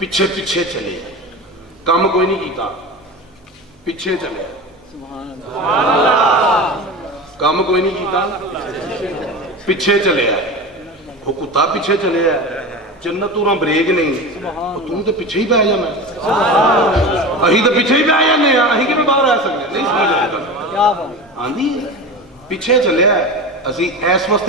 ਪਿੱਛੇ ਪਿੱਛੇ ਚਲੇ, ਕੰਮ ਕੋਈ ਨਹੀਂ ਕੀਤਾ, ਪਿੱਛੇ ਚਲੇ, ਕੰਮ ਕੋਈ ਨਹੀਂ ਕੀਤਾ, ਪਿੱਛੇ ਚਲਿਆ। ਉਹ ਕੁੱਤਾ ਪਿੱਛੇ ਚਲਿਆ, ਜੰਨਤ ਤੂੰ ਬ੍ਰੇਕ ਨਹੀਂ, ਤੂੰ ਤੇ ਪਿੱਛੇ ਹੀ ਪੈ ਜਾਣਾ। ਅਸੀਂ ਤਾਂ ਪਿੱਛੇ ਹੀ ਪੈ ਜਾਂਦੇ ਆ, ਅਸੀਂ ਕਿਵੇਂ ਬਾਹਰ ਆ ਸਕਦੇ? ਨਹੀਂ ਸਮਝ ਆਉਂਦਾ। ਆਂਦੀ ਪਿੱਛੇ ਚੱਲਿਆ, ਅਸੀਂ ਇਸ ਵਕਤ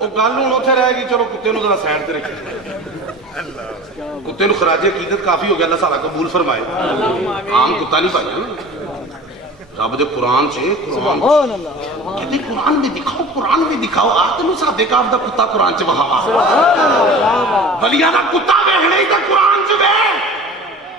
ਉਹ ਗੱਲ ਹੁਣ ਉੱਥੇ ਰਹਿ ਗਈ, ਚਲੋ ਕੁੱਤੇ ਨੂੰ ਜ਼ਰਾ ਸਾਈਡ ਤੇ ਰੱਖੀ, ਕੁੱਤੇ ਨੂੰ ਖਰਾਜੇ ਅਕੀਦਤ ਕਾਫੀ ਹੋ ਗਿਆ, ਅੱਲਾਹ ਸਾਰਾ ਕਬੂਲ ਫਰਮਾਏ। ਆਮ ਕੁੱਤਾ ਨਹੀਂ ਪਾਇਆ ਨਾ ਰੱਬ ਦੇ ਕੁਰਾਨ 'ਚ, ਕੁਰਾਨ ਕਹਿੰਦੇ ਕੁਰਾਨ ਵੀ ਦਿਖਾਓ, ਕੁਰਾਨ ਵੀ ਦਿਖਾਓ। ਆ ਤੈਨੂੰ ਸਾਦੇ ਕਾਫ ਦਾ ਕੁੱਤਾ ਕੁਰਾਨ 'ਚ ਵਹਾਵਾ, ਵਲੀਆਂ ਦਾ ਕੁੱਤਾ ਵੇਖਣਾ ਹੀ ਤਾਂ ਕੁਰਾਨ 'ਚ ਵੇ।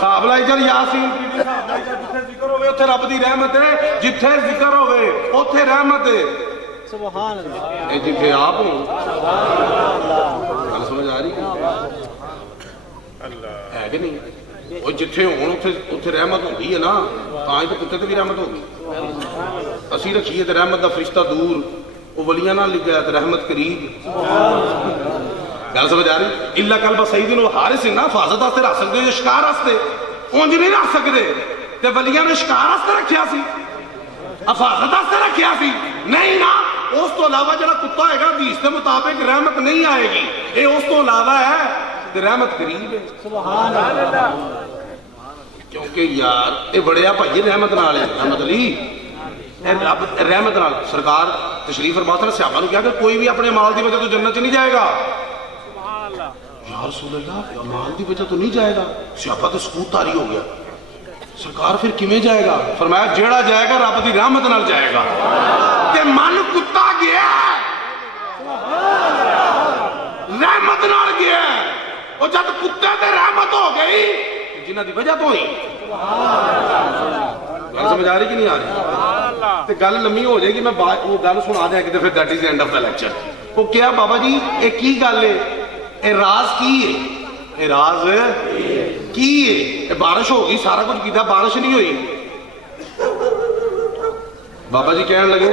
صاحب لائی چل یاسین صاحب لائی چل جتھے ذکر ہوئے اتھے رب دی رحمت ہے جتھے ذکر ہوئے اتھے رحمت ہے سبحان اللہ اے جتھے آپ ہوں گل سمجھ آ رہی ہے کہ نہیں وہ جتھے ہوں اتھے رحمت ہوگی ہے نا تاں ہی تو کتے تے بھی رحمت ہوگی اسی رکھیے تے رحمت دا فرشتہ دور وہ ولیاں نہ لکھ گیا تے رحمت قریب گل سمجھ آ رہی اللہ قلب سیدن و حارث نا حفاظت واسطے رکھ سکتے ہو شکار واسطے اونج نہیں رکھ سکتے تے ولیاں نے شکار واسطے رکھیا سی حفاظت واسطے رکھیا سی نہیں نا اس تو علاوہ جڑا کتا ہے گا حدیث کے مطابق رحمت نہیں آئے گی اے اس تو علاوہ ہے تے رحمت قریب ہے سبحان اللہ کیونکہ یار اے بڑیا بھائی رحمت نال ہے رحمت علی رحمت نال سرکار تشریف فرماتے ہیں صحابہ نے کہا کہ کوئی بھی اپنے مال دی وجہ تو جنت نہیں جائے گا یا رسول اللہ مال دی وجہ تو نہیں جائے گا صحابہ تو سکوت طاری ہو گیا سرکار پھر کیویں جائے گا فرمایا جیڑا جائے گا رب دی رحمت نال جائے گا تے من کتا گیا رحمت نال گیا وہ جب کتے تے رحمت ہو گئی جنہ دی وجہ تو ہوئی گل سمجھ آ رہی کہ نہیں آ رہی تے گل لمبی ہو جائے گی میں وہ گل سنا دیا کہ پھر that is the end of the lecture وہ کیا بابا جی یہ کی گل ہے اے راز کی ہے اے راز کی ہے اے بارش ہو گئی سارا کچھ کیتا بارش نہیں ہوئی بابا جی کہنے لگے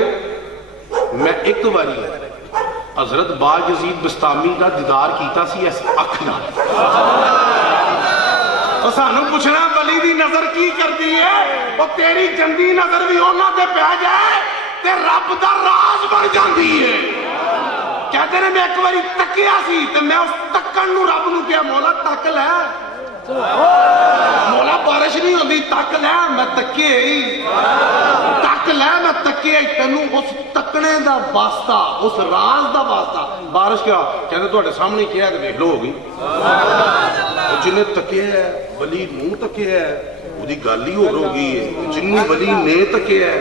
میں ایک باری حضرت با یزید بستامی کا دیدار کیتا سی اس اکھ نال تو سانو پوچھنا ولی دی نظر کی کرتی ہے وہ تیری جندی نظر بھی ہونا تے پہ جائے تے رب دا راز بن جاندی ہے کہتے ہیں میں ایک باری تکیا سی تے میں اس تکن نو رب نو کیا مولا تک لے مولا بارش نہیں ہوندی تک لے میں تکے ہی تک لے میں تکے ہی تینوں اس تکنے دا واسطہ اس راز دا واسطہ بارش کیا کہتے تواڈے سامنے کیا ہے تے دیکھ لو ہوگی جنہیں تکے ہے ولی منہ تکے ہے وہ دی گالی ہو گئی ہے جنہیں ولی نے تکے ہے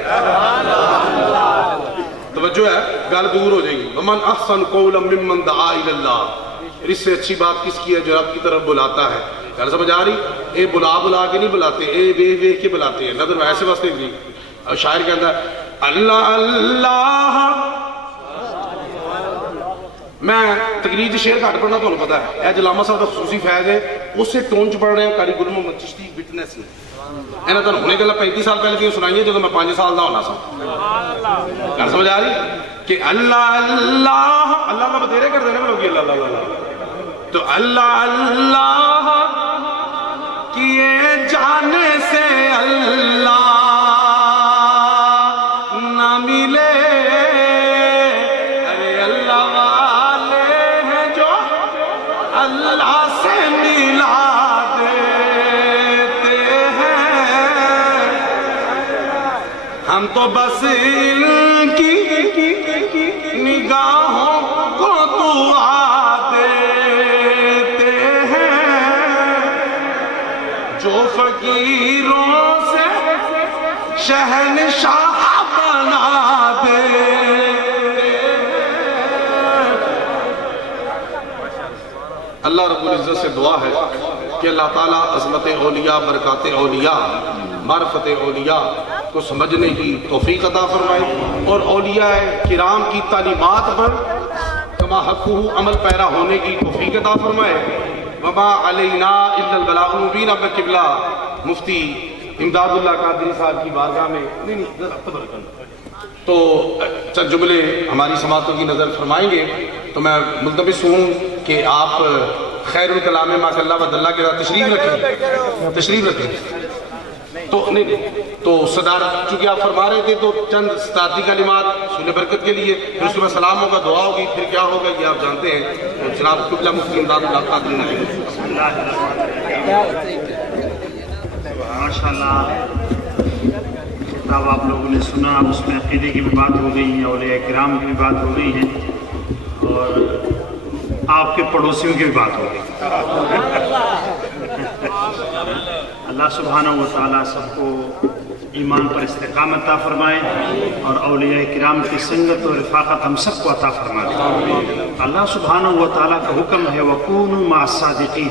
توجہ ہے گل دور ہو جائے گی ومن احسن قولا ممن دعا الی اللہ اس سے اچھی بات کس کی ہے جو رب کی طرف بلاتا ہے گل سمجھ آ رہی اے بلا کے نہیں بلاتے اے ویکھ کے بلاتے ہیں نظر ایسے واسطے نہیں شاعر کہتا ہے اللہ اللہ میں تقریر شعر گھٹ پڑھنا تو پتا ہے اے علامہ صاحب کا خصوصی فیض ہے اس سے ٹون چ پڑھ رہے ہیں قاری گل محمد چشتی وٹنس نے انہاں تانوں ہنے گلاں 35 سال پہلے کی سنائیے جدوں میں 5 سال دا ہونا سا گل سمجھ آ رہی کہ اللہ اللہ اللہ کا بتھیرے کر دینے میں لوگ اللہ اللہ اللہ تو اللہ اللہ کیے جانے سے اللہ نہ ملے ارے اللہ والے ہیں جو اللہ سے ملا دیتے ہیں ہم تو بس ان کی نگاہوں کو دعا دیتے ہیں جو فقیروں سے شہنشاہ بنا دے اللہ رب العزت سے دعا ہے کہ اللہ تعالیٰ عظمت اولیاء برکات اولیاء معرفت اولیاء کو سمجھنے کی توفیق عطا فرمائے اور اولیاء کرام کی تعلیمات پر کما حقہ عمل پیرا ہونے کی توفیق عطا فرمائے وما علینا الا البلاغ المبین اب قبلہ مفتی امداد اللہ قادری صاحب کی بارگاہ میں تو چند جملے ہماری سماعتوں کی نظر فرمائیں گے تو میں ملتمس ہوں کہ آپ خیر الکلام ماشاء اللہ ود اللہ کے ساتھ تشریف رکھیں تو نہیں تو صدارت چونکہ آپ فرما رہے تھے تو چند صدارتی کلمات سن برکت کے لیے پھر اس میں سلام ہوگا دعا ہوگی پھر کیا ہوگا یہ آپ جانتے ہیں جناب قبلہ مفتی امداد اللہ قادری ماشاءاللہ خطاب آپ لوگوں نے سنا اس میں عقیدے کی بھی بات ہو گئی ہے اولیاء کرام کی بھی بات ہو گئی ہے اور آپ کے پڑوسیوں کی بھی بات ہو گئی اللہ سبحانہ و تعالیٰ سب کو ایمان پر استقامت عطا فرمائے اور اولیاء کرام کی سنگت و رفاقت ہم سب کو عطا فرمائے اللہ سبحانہ و تعالیٰ کا حکم ہے وَكُونُوا مَعَ الصَّادِقِينَ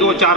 2-4